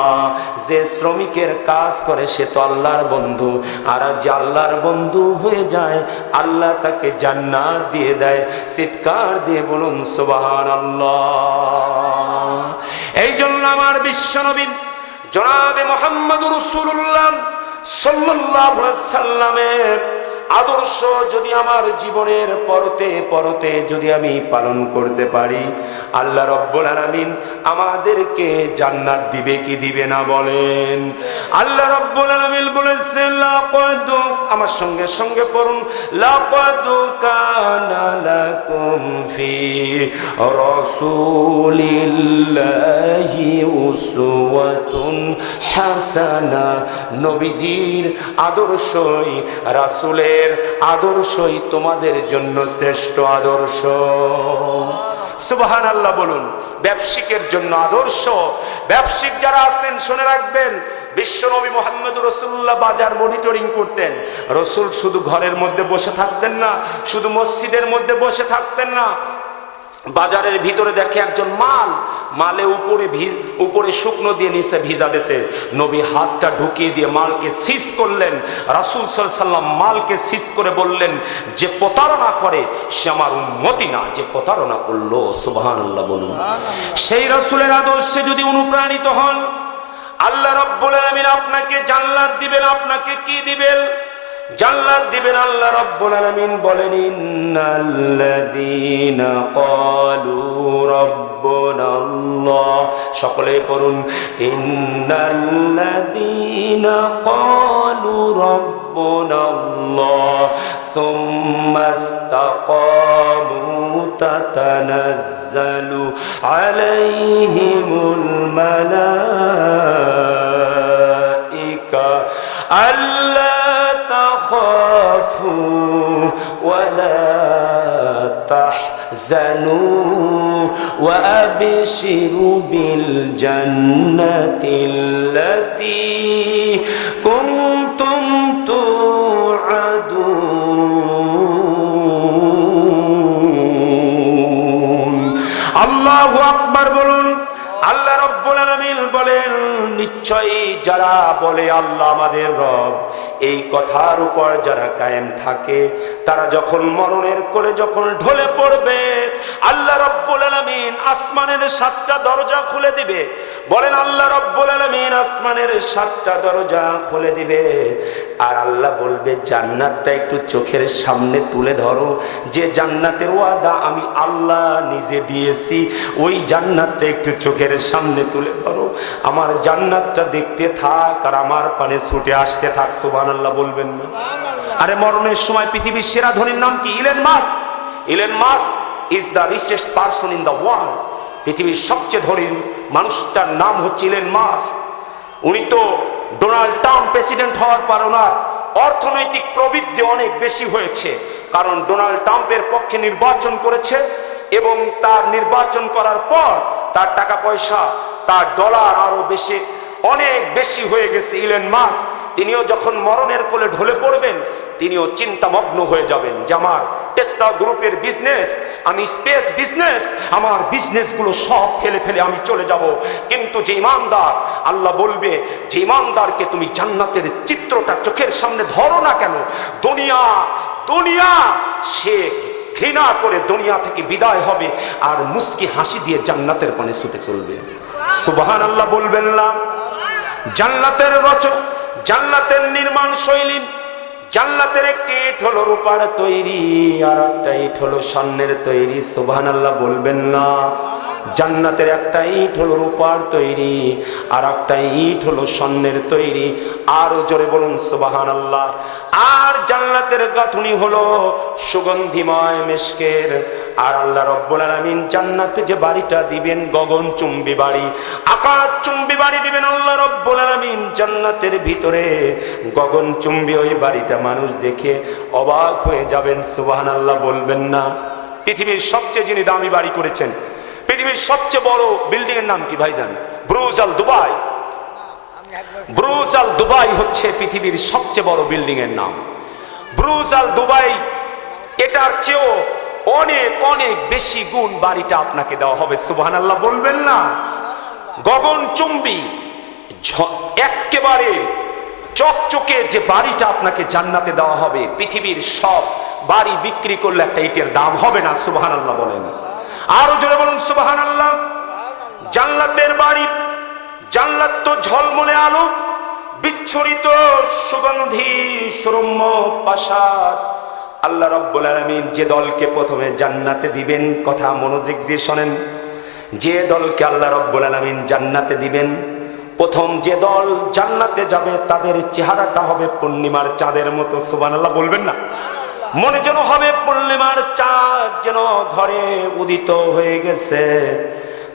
যে শ্রমিকের কাজ করে সে তো আল্লাহর বন্ধু, আর যে আল্লাহর বন্ধু হয়ে যায় আল্লাহ তাকে জান্নাত দিয়ে দেয়। চিৎকার দিয়ে বলুন সুবহানাল্লাহ। এই জন্য আমার বিশ্বনবী জনাবে মুহাম্মদুর রাসূলুল্লাহ সাল্লাল্লাহু আলাইহি সাল্লামের আদর্শ যদি আমার জীবনের পরতে পরতে যদি আমি পালন করতে পারি, আল্লাহ রাব্বুল আলামিন আমাদেরকে জান্নাত দিবে কি দিবে না বলেন? আল্লাহ রাব্বুল আলামিন বলেছেন, লাকাদ, আমার সঙ্গে সঙ্গে পড়ুন, লাকাদ কানা লাকুম ফি রাসূলিল্লাহি উসওয়াতুন হাসানা। নবীজির আদর্শই, রাসূলের আদর্শই তোমাদের জন্য শ্রেষ্ঠ আদর্শ। সুবহানাল্লাহ বলুন। ব্যবসায়িকের জন্য আদর্শ। ব্যবসায়িক যারা আছেন শুনে রাখবেন, বিশ্বনবী মুহাম্মদুর রাসূলুল্লাহ বাজার মনিটরিং করতেন। রাসূল শুধু ঘরের মধ্যে বসে থাকতেন না, শুধু মসজিদের মধ্যে বসে থাকতেন না, বাজারের ভিতরে দেখে একজন মালে উপরে শুকনো দিয়ে নিচে ভিজা দেশে। নবী হাতটা ঢুকিয়ে দিয়ে মালকে সিজ করলেন। রাসূল সাল্লাল্লাহু আলাইহি ওয়াসাল্লাম মালকে সিজ করে বললেন, যে প্রতারণা করে সে আমার উম্মতি না, যে প্রতারণা করলো। সুবহানাল্লাহ বলুন। সেই রাসূলের আদর্শে যদি অনুপ্রাণিত হন, আল্লাহ রাব্বুল আলামিন আপনাকে জান্নাত দিবেন। আপনাকে কি দিবেন? জান্নাত দিবেন। আল্লাহ রাব্বুল আলামিন বলেন, ইন্নাল্লাযীনা ক্বালু রাব্বুনাল্লাহ, সকলে পড়ুন, ইন্নাল্লাযীনা ক্বালু রাব্বুনাল্লাহ সুম্মা ইসতাকামু তাতানাজ্জালু আলাইহিমুল মালাইকা আল্লা تخافوا ولا تحزنوا وأبشروا بالجنة التي كنتم توعدون। الله أكبر বলুন। আল্লাহ রাব্বুল আলামিন বলেন, নিশ্চয়ই যারা বলে আল্লাহ আমাদের রব, এই কথার উপর যারা কায়েম থাকে, তারা যখন মরণের কোলে যখন ঢলে পড়বে, আল্লাহ রাব্বুল আলামিন আসমানের 7টা দরজা খুলে দিবে। বলেন, আল্লাহ রাব্বুল আলামিন আসমানের 7টা দরজা খুলে দিবে। আর আল্লাহ বলবে, জান্নাতটা একটু চোখের সামনে তুলে ধরো। যে জান্নাতের ওয়াদা আমি আল্লাহ নিজে দিয়েছি, ওই জান্নাতটা একটু চোখের সামনে তুলে ধরো। আমার জান্নাতটা দেখতে থাক আর আমার পানে ছুটে আসতে থাক। সুবহানাল্লাহ বলবেন না? আরে মরণের সময় পৃথিবীর সেরা ধনীর নাম কি? Elon Musk. Elon Musk is the richest person in the world. পৃথিবীর সবচেয়ে ধনী মানুষটার নাম হচ্ছে ইলন মাস্ক। উনি তো ডোনাল্ড ট্রাম্প প্রেসিডেন্ট হওয়ার পর ওনার অর্থনৈতিক প্রবৃদ্ধি অনেক বেশি হয়েছে, কারণ ডোনাল্ড ট্রাম্পের পক্ষে নির্বাচন করেছে এবং তার নির্বাচন করার পর তার টাকা পয়সা, তার ডলার আরো বেশি, অনেক বেশি হয়ে গেছে। ইলন মাস্ক তিনিও যখন মরণের কোলে ঢলে পড়বেন, তিনিও চিন্তামগ্ন হয়ে যাবেন যে আমার টেসলা গ্রুপের বিজনেস, আমি স্পেস বিজনেস, আমার বিজনেসগুলো সব ফেলে ফেলে আমি চলে যাব। কিন্তু যে ইমানদার, আল্লাহ বলবে, যে ইমানদারকে তুমি জান্নাতের চিত্রটা চোখের সামনে ধরো না কেন, দুনিয়া সে ঘৃণা করে দুনিয়া থেকে বিদায় হবে আর মুস্কি হাসি দিয়ে জান্নাতের পানে ছুটে চলবে। সুবহানাল্লাহ বলবেন না? জান্নাতের রচনা, জান্নাতের নির্মাণ শৈলী, জান্নাতের একটি ইট হলো রূপার তৈরি, আর একটা ইট হলো স্বর্ণের তৈরি। সুবহানাল্লাহ বলবেন না? জান্নাতের একটা ইট হলো রূপার তৈরি, আর একটা ইট হলো স্বর্ণের তৈরি। আরো জোরে বলুন সুবহানাল্লাহ। আর জান্নাতের গাঁথুনি হলো সুগন্ধিময় মেশকের। আর আল্লাহ রাব্বুল আলামিন জান্নাতে যে বাড়িটা দিবেন, গগনচুম্বী বাড়ি, আকাশচুম্বী বাড়ি দিবেন আল্লাহ রাব্বুল আলামিন জান্নাতের ভিতরে। গগনচুম্বী ওই বাড়িটা মানুষ দেখে অবাক হয়ে যাবেন। সুবহানাল্লাহ বলবেন না? পৃথিবীর সবচেয়ে যিনি দামি বাড়ি করেছেন, পৃথিবীর সবচেয়ে বড় বিল্ডিং এর নাম কি ভাইজান? বুরুজ আল দুবাই। বুরুজ আল দুবাই হচ্ছে পৃথিবীর সবচেয়ে বড় বিল্ডিং এর নাম। বুরুজ আল দুবাই, এটার চেয়েও অনেক অনেক বেশি গুণ বাড়িটা আপনাকে দেওয়া হবে। সুবহানাল্লাহ বলবেন না? গগনচুম্বী একেবারে চকচকে যে বাড়িটা আপনাকে জান্নাতে দেওয়া হবে, পৃথিবীর সব বাড়ি বিক্রি করলে একটা ইটের দাম হবে না। সুবহানাল্লাহ বলেন, আরো জোরে বলুন সুবহানাল্লাহ। জান্নাতের বাড়ি, জান্নাত তো ঝলমলে আলো, বিচ্ছুরিত সুগন্ধি সুরম্য প্রাসাদ। আল্লাহ রাব্বুল আলামিন যে দলকে প্রথমে জান্নাতে দিবেন, কথা মনোযোগ দিয়ে শোনেন, যে দলকে আল্লাহ রাব্বুল আলামিন জান্নাতে দিবেন, প্রথম যে দল জান্নাতে যাবে তাদের চেহারাটা হবে পূর্ণিমার চাঁদের মতো। সুবহানাল্লাহ বলবেন না? মনে যেন হবে পূর্ণিমার চাঁদ যেন ঘরে উদিত হয়ে গেছে।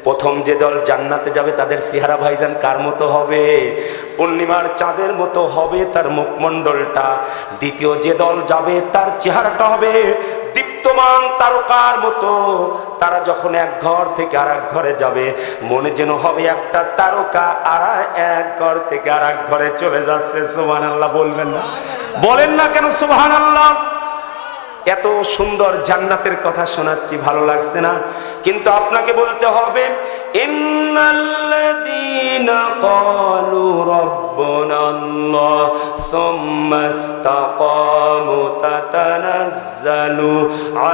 প্রথম যে দল জান্নাতে যাবে তাদের চেহারা ভাইজান কার মতো হবে? পূর্ণিমার চাঁদের মতো হবে তার মুখমণ্ডলটা। দ্বিতীয় যে দল যাবে তার চেহারাটা হবে দীপ্তমান তারকার মতো। তারা যখন এক ঘর থেকে আর এক ঘরে যাবে, মনে যেন হবে একটা তারকা আর এক ঘর থেকে আর এক ঘরে চলে যাচ্ছে। সুবহানাল্লাহ বলবেন না? বলেন না কেন সুবহানাল্লাহ? এত সুন্দর জান্নাতের কথা শোনাচ্ছি, ভালো লাগছে না? কিন্তু আপনাকে বলতে হবে, ইন্নাল্লাযীনা ক্বালু রাব্বুনাল্লাহ সুম্মা ইসতাকামু তাতানাজ্জালু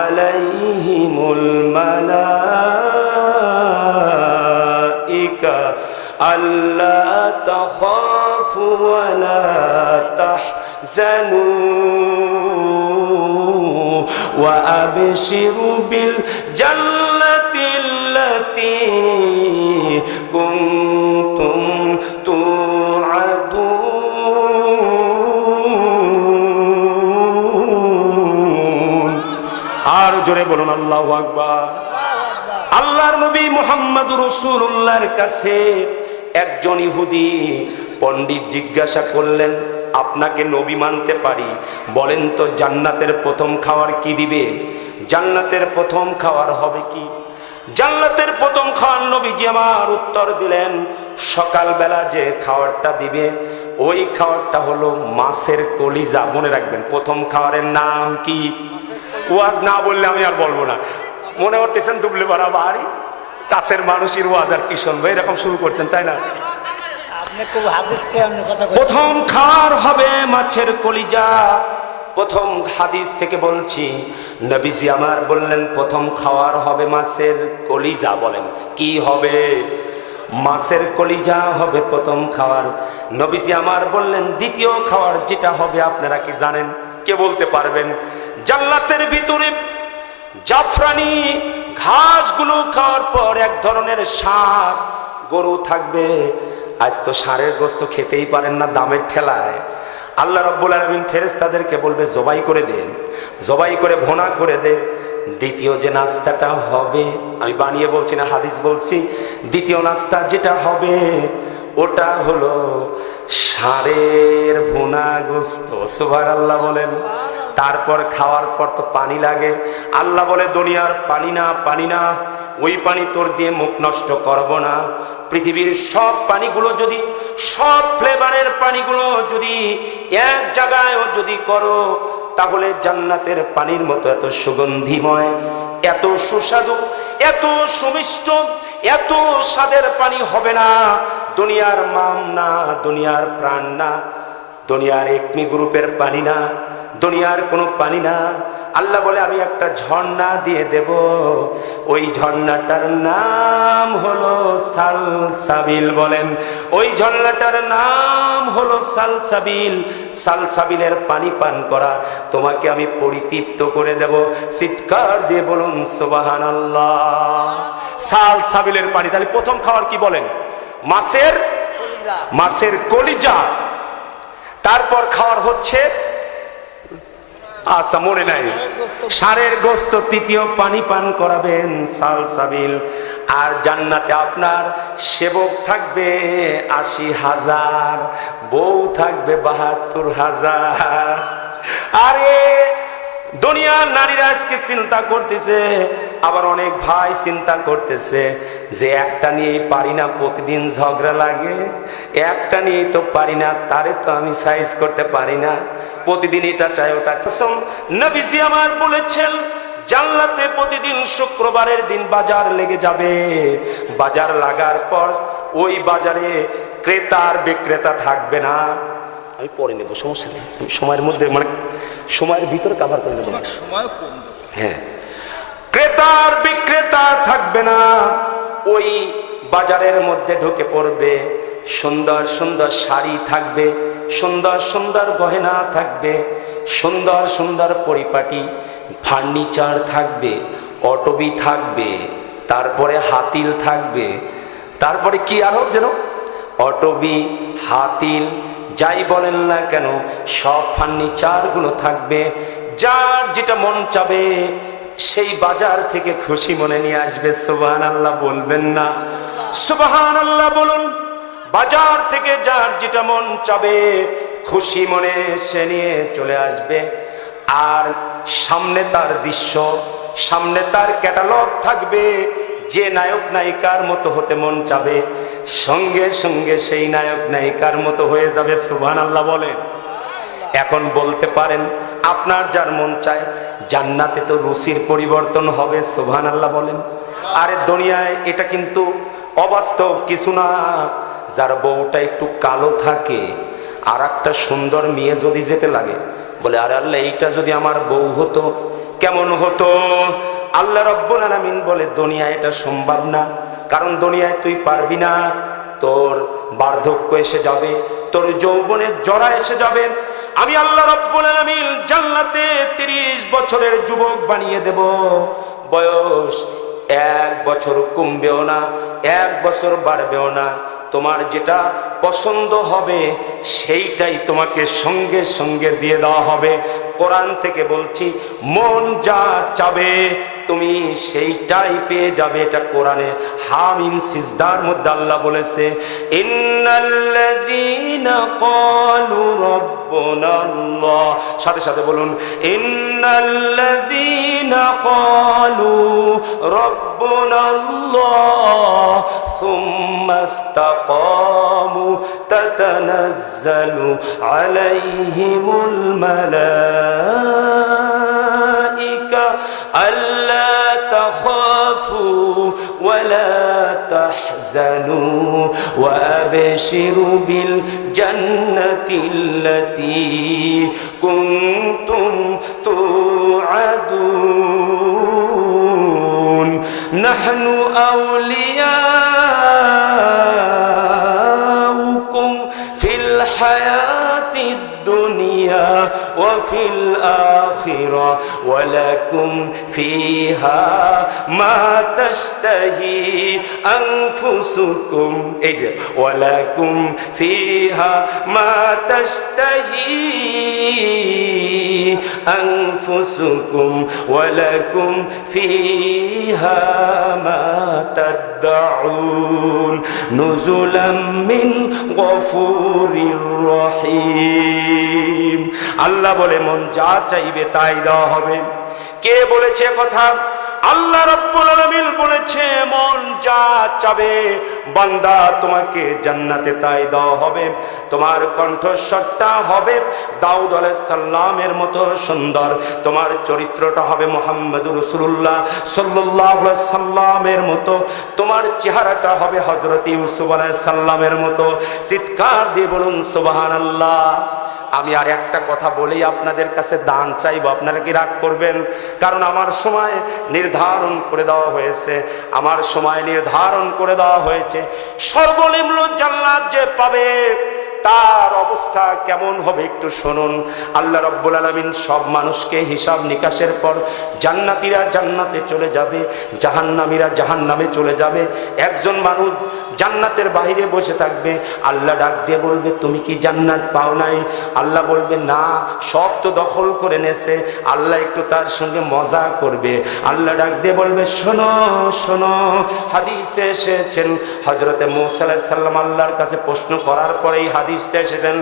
আলাইহিমুল মালাইকা আল্লা তাখাফু ওয়া লা তাহজানু وأبشروا بالجنة التي كنتم توعدون। আর জোরে বলুন আল্লাহু আকবার। আল্লাহর নবী মুহাম্মদুর রাসূলুল্লাহর কাছে একজন ইহুদি পণ্ডিত জিজ্ঞাসা করলেন, আপনাকে নবী মানতে পারি, বলেন তো জান্নাতের প্রথম খাবার কি দিবে? জান্নাতের প্রথম খাবার হবে কি? জান্নাতের প্রথম খাবার নবীজি আমার উত্তর দিলেন, সকালবেলা যে খাবারটা দিবে ওই খাবারটা হলো মাছের কলিজা। মনে রাখবেন, প্রথম খাবারের নাম কি? ওয়াজ না বললে আমি আর বলবো না। মনে করতেছেন দুবলে পাড়া বাড়ি কাছের মানুষের ওয়াজ আর কি শুনবো, এরকম শুরু করছেন তাই না? প্রথম খাবার হবে মাছের কলিজা। প্রথম হাদিস থেকে বলছি, নবীজি আমার বললেন প্রথম খাবার হবে মাছের কলিজা। বলেন কি হবে? মাছের কলিজা হবে প্রথম খাবার। নবীজি আমার বললেন দ্বিতীয় খাবার যেটা হবে আপনারা কি জানেন? কে বলতে পারবেন? জান্নাতের ভিতরে জাফরানি ঘাসগুলো খাওয়ার পর এক ধরনের শাক গরু থাকবে। আজ তো ষাঁড়ের গোস্ত খেতেই পারেন না দামের ঠেলায়। আল্লাহ রাব্বুল আলামিন ফেরেশতাদেরকে বলবে জবাই করে দেন, জবাই করে ভুনা করে দে। দ্বিতীয় যে নাস্তাটা হবে, আমি বানিয়ে বলছি না, হাদিস বলছি, দ্বিতীয় নাস্তা যেটা হবে ওটা হলো ষাঁড়ের ভুনা গোস্ত। সুবহানাল্লাহ বলেন। তারপর খাওয়ার পর তো পানি লাগে। আল্লাহ বলে দুনিয়ার পানি না, পানি না, ওই পানি তোর দিয়ে মুখ নষ্ট করব না। পৃথিবীর সব পানিগুলো যদি, সব ফ্লেভারের পানিগুলো যদি এক জায়গায় যদি করো, তাহলে জান্নাতের পানির মতো এত সুগন্ধিময়, এত সুস্বাদু, এত সুমিষ্ট, এত স্বাদের পানি হবে না। দুনিয়ার মাম না, দুনিয়ার প্রাণ না, দুনিয়ার একমি গ্রুপের পানি না, দুনিয়ার কোনো পানি না। আল্লাহ বলে আমি একটা ঝর্ণা দিয়ে দেব, ওই ঝর্ণাটার নাম হলো সালসাবিল। বলেন ওই ঝর্ণাটার নাম হলো সালসাবিল। সালসাবিলের পানি পান করা তোমাকে আমি পরিতৃপ্ত করে দেব। চিৎকার দিয়ে বলুন সুবহানাল্লাহ। সালসাবিলের পানি। তাহলে প্রথম খাবার কি বলেন? মাছের কলিজা। তারপর খাওয়ার হচ্ছে, আচ্ছা মনে নাই, ষাঁড়ের গোস্ত। তৃতীয় পানি পান করাবেন সালসাবিল। আর জান্নাতে আপনার সেবক থাকবে ৮০,০০০, বউ থাকবে ৭২,০০০। আরে দুনিয়ার নারীরা আজকে চিন্তা করতেছে, আবার অনেক ভাই চিন্তা করতেছে যে একটা নিয়েই পারি না, প্রতিদিন ঝগড়া লাগে, একটা নিয়েই তো পারি না, তারে তো আমি সাইজ করতে পারি না, প্রতিদিন এটা চাই ওটা। নবীজি আমার বলেছেন জান্নাতে প্রতিদিন শুক্রবারের দিন বাজার লেগে যাবে। বাজার লাগার পর ওই বাজারে ক্রেতা আর বিক্রেতা থাকবে না। আমি পরে নেব, সমস্যা নেই, সময়ের মধ্যে মানে সময়ের ভিতরে কভার করে নেব, সময় কম। হ্যাঁ, ক্রেতা আর বিক্রেতা থাকবে না। ওই বাজারের মধ্যে ঢুকে পড়বে, সুন্দর সুন্দর শাড়ি থাকবে, সুন্দর সুন্দর গয়না থাকবে, সুন্দর সুন্দর পরিপাটি ফার্নিচার থাকবে, অটোবি থাকবে, তারপরে হাতিল থাকবে, তারপরে কি আরো যেন অটোবি হাতিল যাই বলেন না কেন সব ফার্নিচার গুলো থাকবে। যার যেটা মন চাবে সেই বাজার থেকে খুশি মনে নিয়ে আসবে। সুবহানাল্লাহ বলবেন না? সুবহানাল্লাহ বলুন। বাজার থেকে যার যেটা মন চাবে খুশি মনে সে নিয়ে চলে আসবে। আর সামনে তার দৃশ্য, সামনে তার ক্যাটালগ থাকবে। যে নায়ক নায়িকার মতো হতে মন চাবে সঙ্গে সঙ্গে সেই নায়ক নায়িকার মতো হয়ে যাবে। সুবহানাল্লাহ বলেন। এখন বলতে পারেন আপনার যার মন চায় জান্নাতে তো রুচির পরিবর্তন হবে। সুবহানাল্লাহ বলেন। আরে দুনিয়ায় এটা কিন্তু অবাস্তব কিছু না। যার বউটা একটু কালো থাকে আর একটা সুন্দর মেয়ে যদি যেতে লাগে, বলে আরে আল্লাহ এইটা যদি আমার বউ হতো কেমন হতো। আল্লাহ রাব্বুল আলামিন বলে দুনিয়ায় এটা সম্ভব না, কারণ দুনিয়ায় তুই পারবি না। তোর বার্ধক্য এসে যাবে, তোর যৌবনের জরা এসে যাবে। আমি আল্লাহ রাব্বুল আলামিন জান্নাতে 30 বছরের যুবক বানিয়ে দেব। বয়স 1 বছর কমবেও না, 1 বছর বাড়বেও না। তোমার যেটা পছন্দ হবে সেইটাই তোমাকে সঙ্গে সঙ্গে দিয়ে দেওয়া হবে। কোরআন থেকে বলছি, মন যা চাবে তুমি সেইটাই পেয়ে যাবে। এটা কোরআনে হামিম সিজদার মধ্যে আল্লাহ বলেছে, ইন্নাল্লাযীনা ক্বালু রাব্বুনাল্লাহ, সাথে সাথে বলুন, ইন্নাল্লাযীনা ক্বালু রাব্বুনাল্লাহ সুম্মা ইসতাকামু তাতানাজ্জালু আলাইহিমুল মালাইকা আল্লা তাখাফু ওয়ালা তাহজানু ওয়া আবশিরু বিল জান্নাতিল্লাতী কুনতুম তুআদুন নাহনু আউলিয়াউকুম ফিল হায়াতিদ দুনিয়া ওয়া ফিল আখিরা ওয়া লাকুম ফিহা মা তাশতাহি আনফুসুকুম, এই যে ওয়া লাকুম ফিহা মা তাশতাহি আনফুসুকুম ওয়া লাকুম ফিহা মা তাদউন নুজুলাম মিন গফুরির রহিম। আল্লাহ বলে মন যা চাইবে তাই দেওয়া হবে। কে বলেছে কথা? আল্লাহ রাব্বুল আলামিন বলেছে মন যা চাবে বান্দা তোমাকে জান্নাতে তাই দেওয়া হবে। তোমার কণ্ঠস্বরটা হবে দাউদ আলাইহিস সালামের মতো সুন্দর, তোমার চরিত্রটা হবে মুহাম্মদুর রাসূলুল্লাহ সাল্লাল্লাহু আলাইহি সাল্লামের মতো, তোমার চেহারাটা হবে হযরত ইউসুফ আলাইহিস সালামের মতো। চিৎকার দিয়ে বলুন সুবহানাল্লাহ। আমি আর একটা কথা বলেই আপনাদের কাছে দান চাইবো, আপনারা কি রাগ করবেন? কারণ আমার সময় নির্ধারণ করে দেওয়া হয়েছে, আমার সময় নির্ধারণ করে দেওয়া হয়েছে। সর্বনিম্ন জান্নাত যে পাবে তার অবস্থা কেমন হবে একটু শুনুন। আল্লাহ রাব্বুল আলামিন সব মানুষকে হিসাব নিকাশের পর জান্নাতীরা জান্নাতে চলে যাবে, জাহান্নামীরা জাহান্নামে চলে যাবে। একজন মানুষ জান্নাতের বাইরে বসে থাকবে, আল্লাহ ডাক দিয়ে বলবে তুমি কি জান্নাত পাও নাই? আল্লাহ বলবে না, সব তো দখল করে নেছে। আল্লাহ একটু তার সঙ্গে মজা করবে। আল্লাহ ডাক দিয়ে বলবে শোনো শোনো, হাদিসে এসেছেন হযরতে মূসা আলাইহিস সালাম আল্লাহর কাছে প্রশ্ন করার পরেই হাদিসটা এসেছেন,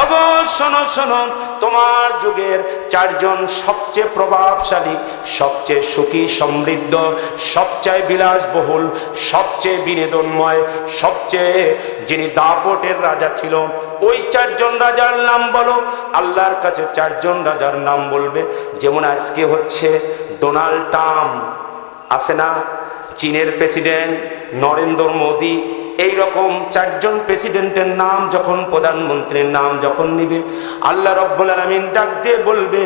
ওগো শোনো শোনো, তোমার যুগের চারজন সবচেয়ে প্রভাবশালী, সবচেয়ে সুখী সমৃদ্ধ, সবচেয়ে বিলাসবহুল, সবচেয়ে বিনোদনময়, সবচেয়ে যিনি দাপটের রাজা ছিল, ওই চারজন রাজার নাম বলো। আল্লাহর কাছে চারজন রাজার নাম বলবে। যেমন আজকে হচ্ছে ডোনাল্ড ট্রাম্প আছে না, চীনের প্রেসিডেন্ট নরেন্দ্র মোদী, এইরকম চারজন প্রেসিডেন্টের নাম যখন, প্রধানমন্ত্রীর নাম যখন নিবে, আল্লাহ রাব্বুল আলামিন ডাক দিয়ে বলবে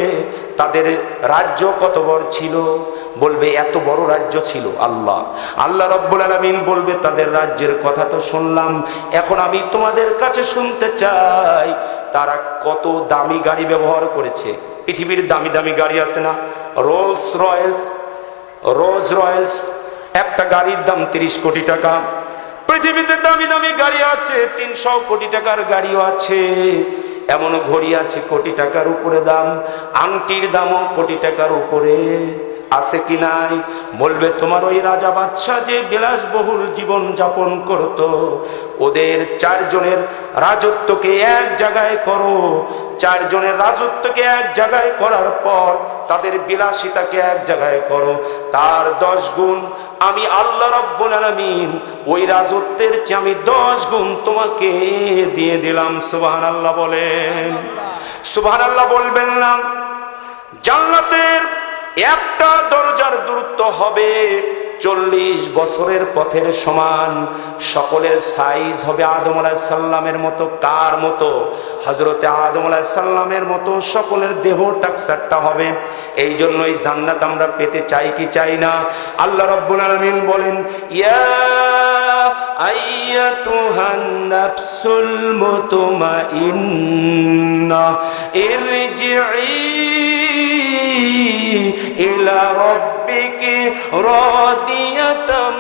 তাদের রাজ্য কত বড় ছিল, বলবে এত বড় রাজ্য ছিল। আল্লাহ রাব্বুল আলামিন বলবে তাদের রাজ্যের কথা তো শুনলাম, এখন আমি তোমাদের কাছে শুনতে চাই তারা কত দামি গাড়ি ব্যবহার করেছে। পৃথিবীর দামি দামি গাড়ি আছে না, রোলস রয়েলস, একটা গাড়ির দাম 30 কোটি টাকা। পৃথিবীতে দামি দামি গাড়ি আছে, 300 কোটি টাকার গাড়িও আছে, এমনও ঘড়ি আছে কোটি টাকার উপরে দাম, আংটির দামও কোটি টাকার উপরে আছে কি নাই? বলবে তোমার ওই রাজা বাদশাহ যে বিলাসবহুল জীবন যাপন করত, ওদের চারজনের রাজত্বকে এক জায়গায় করো, চারজনের রাজত্বকে এক জায়গায় করার পর তাদের বিলাসিতাকে এক জায়গায় করো, তার 10 গুণ আমি আল্লাহ রাব্বুল আলামিন ওই রাজত্বের চেয়ে আমি 10 গুণ তোমাকে দিয়ে দিলাম। সুবহানাল্লাহ বলেন। সুবহানাল্লাহ বলবেন না? জান্নাতের একটা দরজার দূরত্ব হবে 40 বছরের পথের সমান। সকলের সাইজ হবে আদম আলাইহিস সালামের মতো। কার মতো? হযরতে আদম আলাইহিস সালামের মতো সকলের দেহ টাকসারটা হবে। এই জন্যই জান্নাত আমরা পেতে চাই কি চাই না? আল্লাহ রাব্বুল আলামিন বলেন, ইয়া আইয়াতুহান নাফসুল মুতমাইন্না ইরজিই ইলা রাব্বিকি রাদিয়াতাম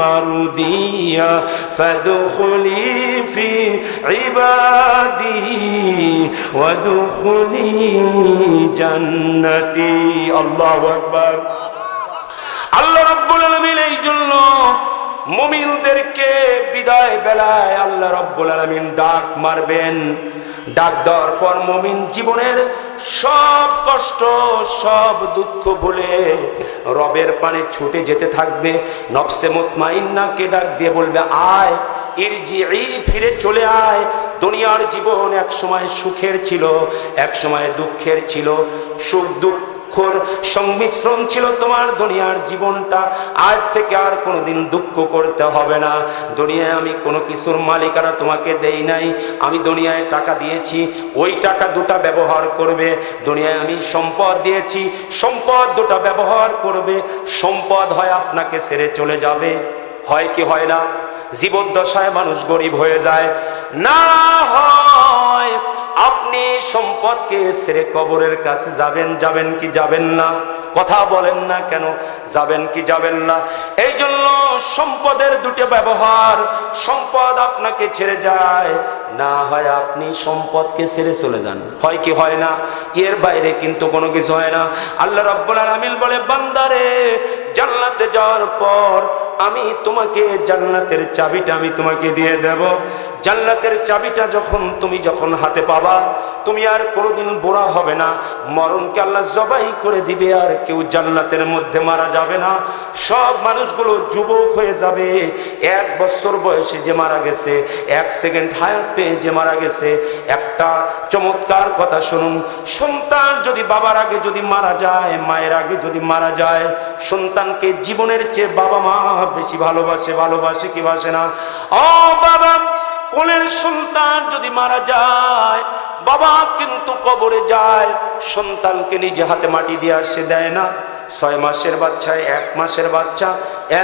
মারদিয়া ফাদখুলি ফি ইবাদি ওয়াদখুলি জান্নাতি। আল্লাহু আকবার। আল্লাহ রাব্বুল আলামিন এই জন্য মুমিনদেরকে বিদায় বেলায় আল্লাহ রাব্বুল আলামিন ডাক মারবেন। ডাক দেওয়ার পর মুমিন জীবনের সব কষ্ট সব দুঃখ ভুলে রবের পানে ছুটে যেতে থাকবে। নফসে মুতমাইন্নাকে ডাক দিয়ে বলবে, আয় ইরজিই, ফিরে চলে আয়। দুনিয়ার জীবন এক সময় সুখের ছিল, এক সময় দুঃখের ছিল, সুখ দুঃখের সংমিশ্রণ ছিল তোমার দুনিয়ার জীবনটা। আজ থেকে আর কোনোদিন দুঃখ করতে হবে না। দুনিয়ায় আমি কোনো কিছুর মালিকানা তোমাকে দেই নাই, আমি দুনিয়ায় টাকা দিয়েছি, ওই টাকা দুটা ব্যবহার করবে। দুনিয়ায় আমি সম্পদ দিয়েছি, সম্পদ দুটা ব্যবহার করবে। সম্পদ হয় আপনাকে ছেড়ে চলে যাবে, হয় কি হয় না? জীবদ্দশায় মানুষ গরিব হয়ে যায়, না হয় আপনি সম্পদকে ছেড়ে কবরের কাছে যাবেন। যাবেন কি যাবেন না? কথা বলেন না কেন? যাবেন কি যাবেন না? এই জন্য সম্পদের দুটো ব্যবহার। সম্পদ আপনাকে ছেড়ে যায়, না হয় আপনি সম্পদকে ছেড়ে চলে যান, হয় কি হয় না? এর বাইরে কিন্তু কোনো কিছু হয় না। আল্লাহ রাব্বুল আলামিন বলে, বান্দারে জান্নাতে যাওয়ার পর আমি তোমাকে জান্নাতের চাবিটা আমি তোমাকে দিয়ে দেব। জান্নাতের চাবিটা তুমি যখন হাতে পাবা, তুমি আর কোনোদিন বুড়া হবে না। মরণকে আল্লাহ জবাই করে দিবে, আর কেউ জান্নাতের মধ্যে মারা যাবে না। সব মানুষগুলো যুবক হয়ে যাবে। 1 বছর বয়সে যে মারা গেছে, 1 সেকেন্ড হায়াত পেয়ে যে মারা গেছে। একটা চমৎকার কথা শুনুন, সন্তান যদি বাবার আগে যদি মারা যায়, মায়ের আগে যদি মারা যায়, সন্তানকে জীবনের চেয়ে বাবা মা বেশি ভালোবাসে কি বাসে না? ও বাবা, কোলের সন্তান যদি মারা যায়, বাবা কিন্তু কবরে যায়, সন্তানকে নিজে হাতে মাটি দিয়ে আসে দেয় না। 6 মাসের বাচ্চা, 1 মাসের বাচ্চা,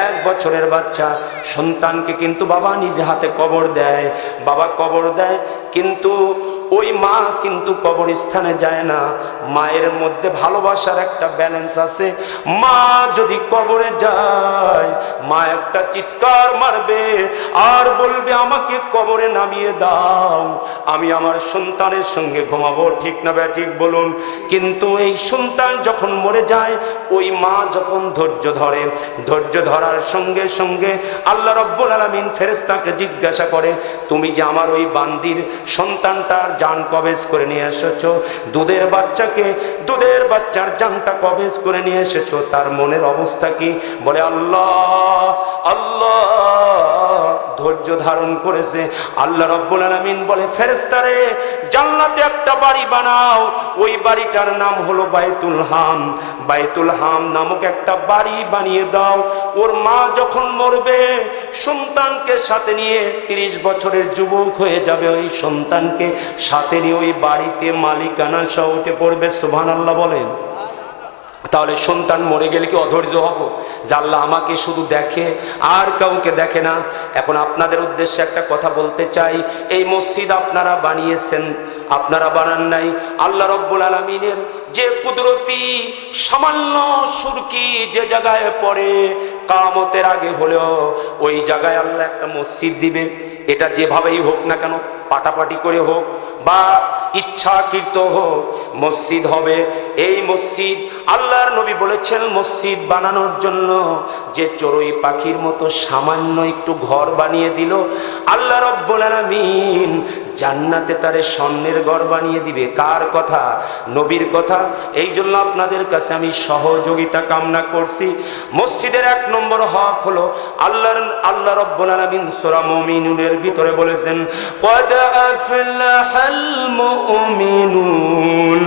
1 বছরের বাচ্চা, সন্তানকে কিন্তু বাবা নিজে হাতে কবর দেয়। বাবা কবর দেয়, কিন্তু ওই মা কিন্তু কবরস্থানে যায় না। মায়ের মধ্যে ভালোবাসার একটা ব্যালেন্স আছে। মা যদি কবরে যায়, মা একটা চিৎকার মারবে আর বলবে আমাকে কবরে নামিয়ে দাও, আমি আমার সন্তানের সঙ্গে ঘুমাবো। ঠিক না ঠিক বলুন? কিন্তু এই সন্তান যখন মরে যায়, ওই মা যখন ধৈর্য ধরে, ধৈর্য ধরার সঙ্গে সঙ্গে আল্লাহ রাব্বুল আলামিন ফেরেশতাকে জিজ্ঞাসা করে, তুমি যে আমার ওই বান্দির সন্তানটার জান কবেজ করে নিয়ে এসেছো, দুধের বাচ্চাকে, দুধের বাচ্চার জানটা কবেজ করে নিয়ে এসেছো, তার মনের অবস্থা কি? বলে আল্লাহ আল্লাহ, ধৈর্য ধারণ করেছে। আল্লাহ রাব্বুল আলামিন বলে, ফেরেশতারে জান্নাতে একটা বাড়ি বানাও, ওই বাড়িটার নাম হলো বাইতুল হাম। বাইতুল হাম নামক একটা বাড়ি বানিয়ে দাও। ওর মা যখন মরবে, সন্তানকে সাথে নিয়ে 30 বছরের যুবক হয়ে যাবে, ওই সন্তানকে সাথে নিয়ে ওই বাড়িতে মালিকানা সহ উঠে পড়বে। সুবহানাল্লাহ বলেন। তাহলে সন্তান মরে গেলে কি অধৈর্য হব যে আল্লাহ আমাকে শুধু দেখে আর কাউকে দেখে না? এখন আপনাদের উদ্দেশ্যে একটা কথা বলতে চাই, এই মসজিদ আপনারা বানিয়েছেন, আপনারা বানান নাই। আল্লাহ রাব্বুল আলামিনের যে কুদরতি সামান্য সুরকি যে জায়গায় পড়ে, কিয়ামতের আগে হলেও ওই জায়গায় আল্লাহ একটা মসজিদ দিবে। এটা যেভাবেই হোক না কেন, পাটাপাটি করে হোক বা ইচ্ছাকৃত হোক, মসজিদ হবে। এই মসজিদ আল্লাহর নবী বলেছেন, মসজিদ বানানোর জন্য যে চড়ুই পাখির মতো সামান্য একটু ঘর বানিয়ে দিল, আল্লাহ রাব্বুল আলামিন জান্নাতে তারে স্বর্ণের ঘর বানিয়ে দিবে। কার কথা? নবীর কথা। এই জন্য আপনাদের কাছে আমি সহযোগিতা কামনা করছি। মসজিদের 1 নম্বর হক হলো আল্লাহ রাব্বুল আলামিন সূরা মুমিনুনের ভিতরে বলেছেন, ক্বাদ আফলাহাল মুমিনুন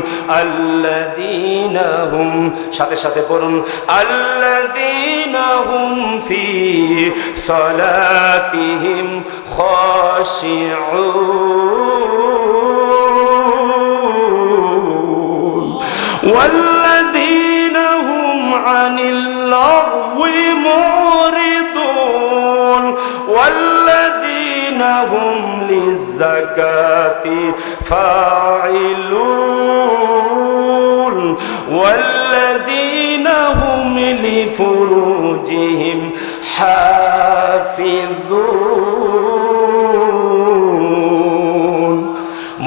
আল্লাযীনা হুম, সাথে সাথে পড়ুন, আল্লাযীনা হুম ফি সালাতিহিম খাশিউন ওয়াল্লাযীনা হুম আনিল লাগওয়ি মুরিদুন ওয়াল্লাযীনা হুম লিয-যাকাতি ফাইলুন ওয়াল্লাযীনা হুম লিফুরুজিহিম হাফিজুন।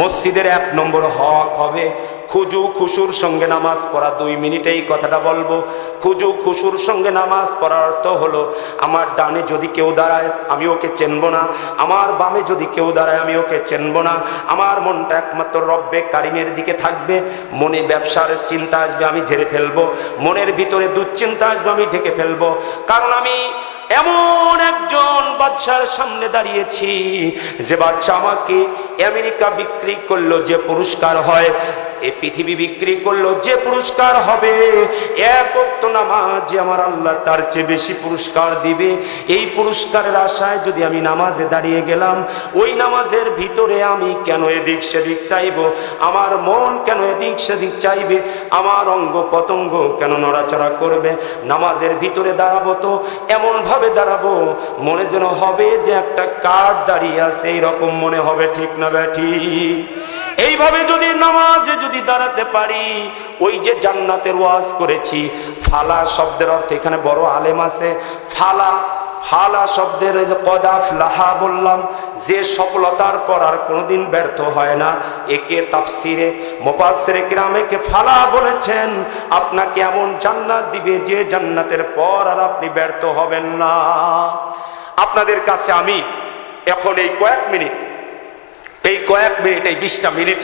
মসজিদের 1 নম্বর হক হবে খুজু খুশুর সঙ্গে নামাজ পড়া। 2 মিনিটে এই কথাটা বলবো। খুজু খুশুর সঙ্গে নামাজ পড়ার অর্থ হলো, আমার ডানে যদি কেউ দাঁড়ায় আমি ওকে চিনব না, আমার বামে যদি কেউ দাঁড়ায় আমি ওকে চিনব না। আমার মনটা একমাত্র রব্বে কারিমের দিকে থাকবে। মনে ব্যবসার চিন্তা আসবে, আমি ঝেড়ে ফেলবো। মনের ভিতরে দুশ্চিন্তা আসবে, আমি ঢেকে ফেলবো। কারণ আমি এমন একজন বাদশার সামনে দাঁড়িয়েছি, যে বাদশা আমাকে আমেরিকা বিক্রি করলো যে পুরস্কার হয়, এই পৃথিবী বিক্রি করলো যে পুরস্কার হবে, এক ওয়াক্ত নামাজে আমার আল্লাহ তার চেয়ে বেশি পুরস্কার দিবে। এই পুরস্কারের আশায় যদি আমি নামাজে দাঁড়িয়ে গেলাম, ওই নামাজের ভিতরে আমি কেন এদিক সেদিক চাইবো? আমার মন কেন এদিক সেদিক চাইবে? আমার অঙ্গ পতঙ্গ কেন নড়াচড়া করবে? নামাজের ভিতরে দাঁড়াবো তো এমন ভাবে দাঁড়াবো, মনে যেন হবে যে একটা কাঠ দাঁড়িয়ে আছে, এইরকম মনে হবে। ঠিক না ঠিক? এইভাবে যদি নামাজে যদি দাঁড়াতে পারি, ওই যে জান্নাতের ওয়াজ করেছি, ফালা শব্দের অর্থ এখানে বড় আলেম আছে। ফালা, ফালা শব্দের যে কদ আফলাহা বললাম, যে সফলতার পর আর কোনোদিন ব্যর্থ হয় না, একে তাফসিরে মুফাসসিরে কিরাম একে ফালা বলেছেন। আপনাকে এমন জান্নাত দিবে যে জান্নাতের পর আর আপনি ব্যর্থ হবেন না। আপনাদের কাছে আমি এখন এই কয়েক মিনিট, এই 20টা মিনিট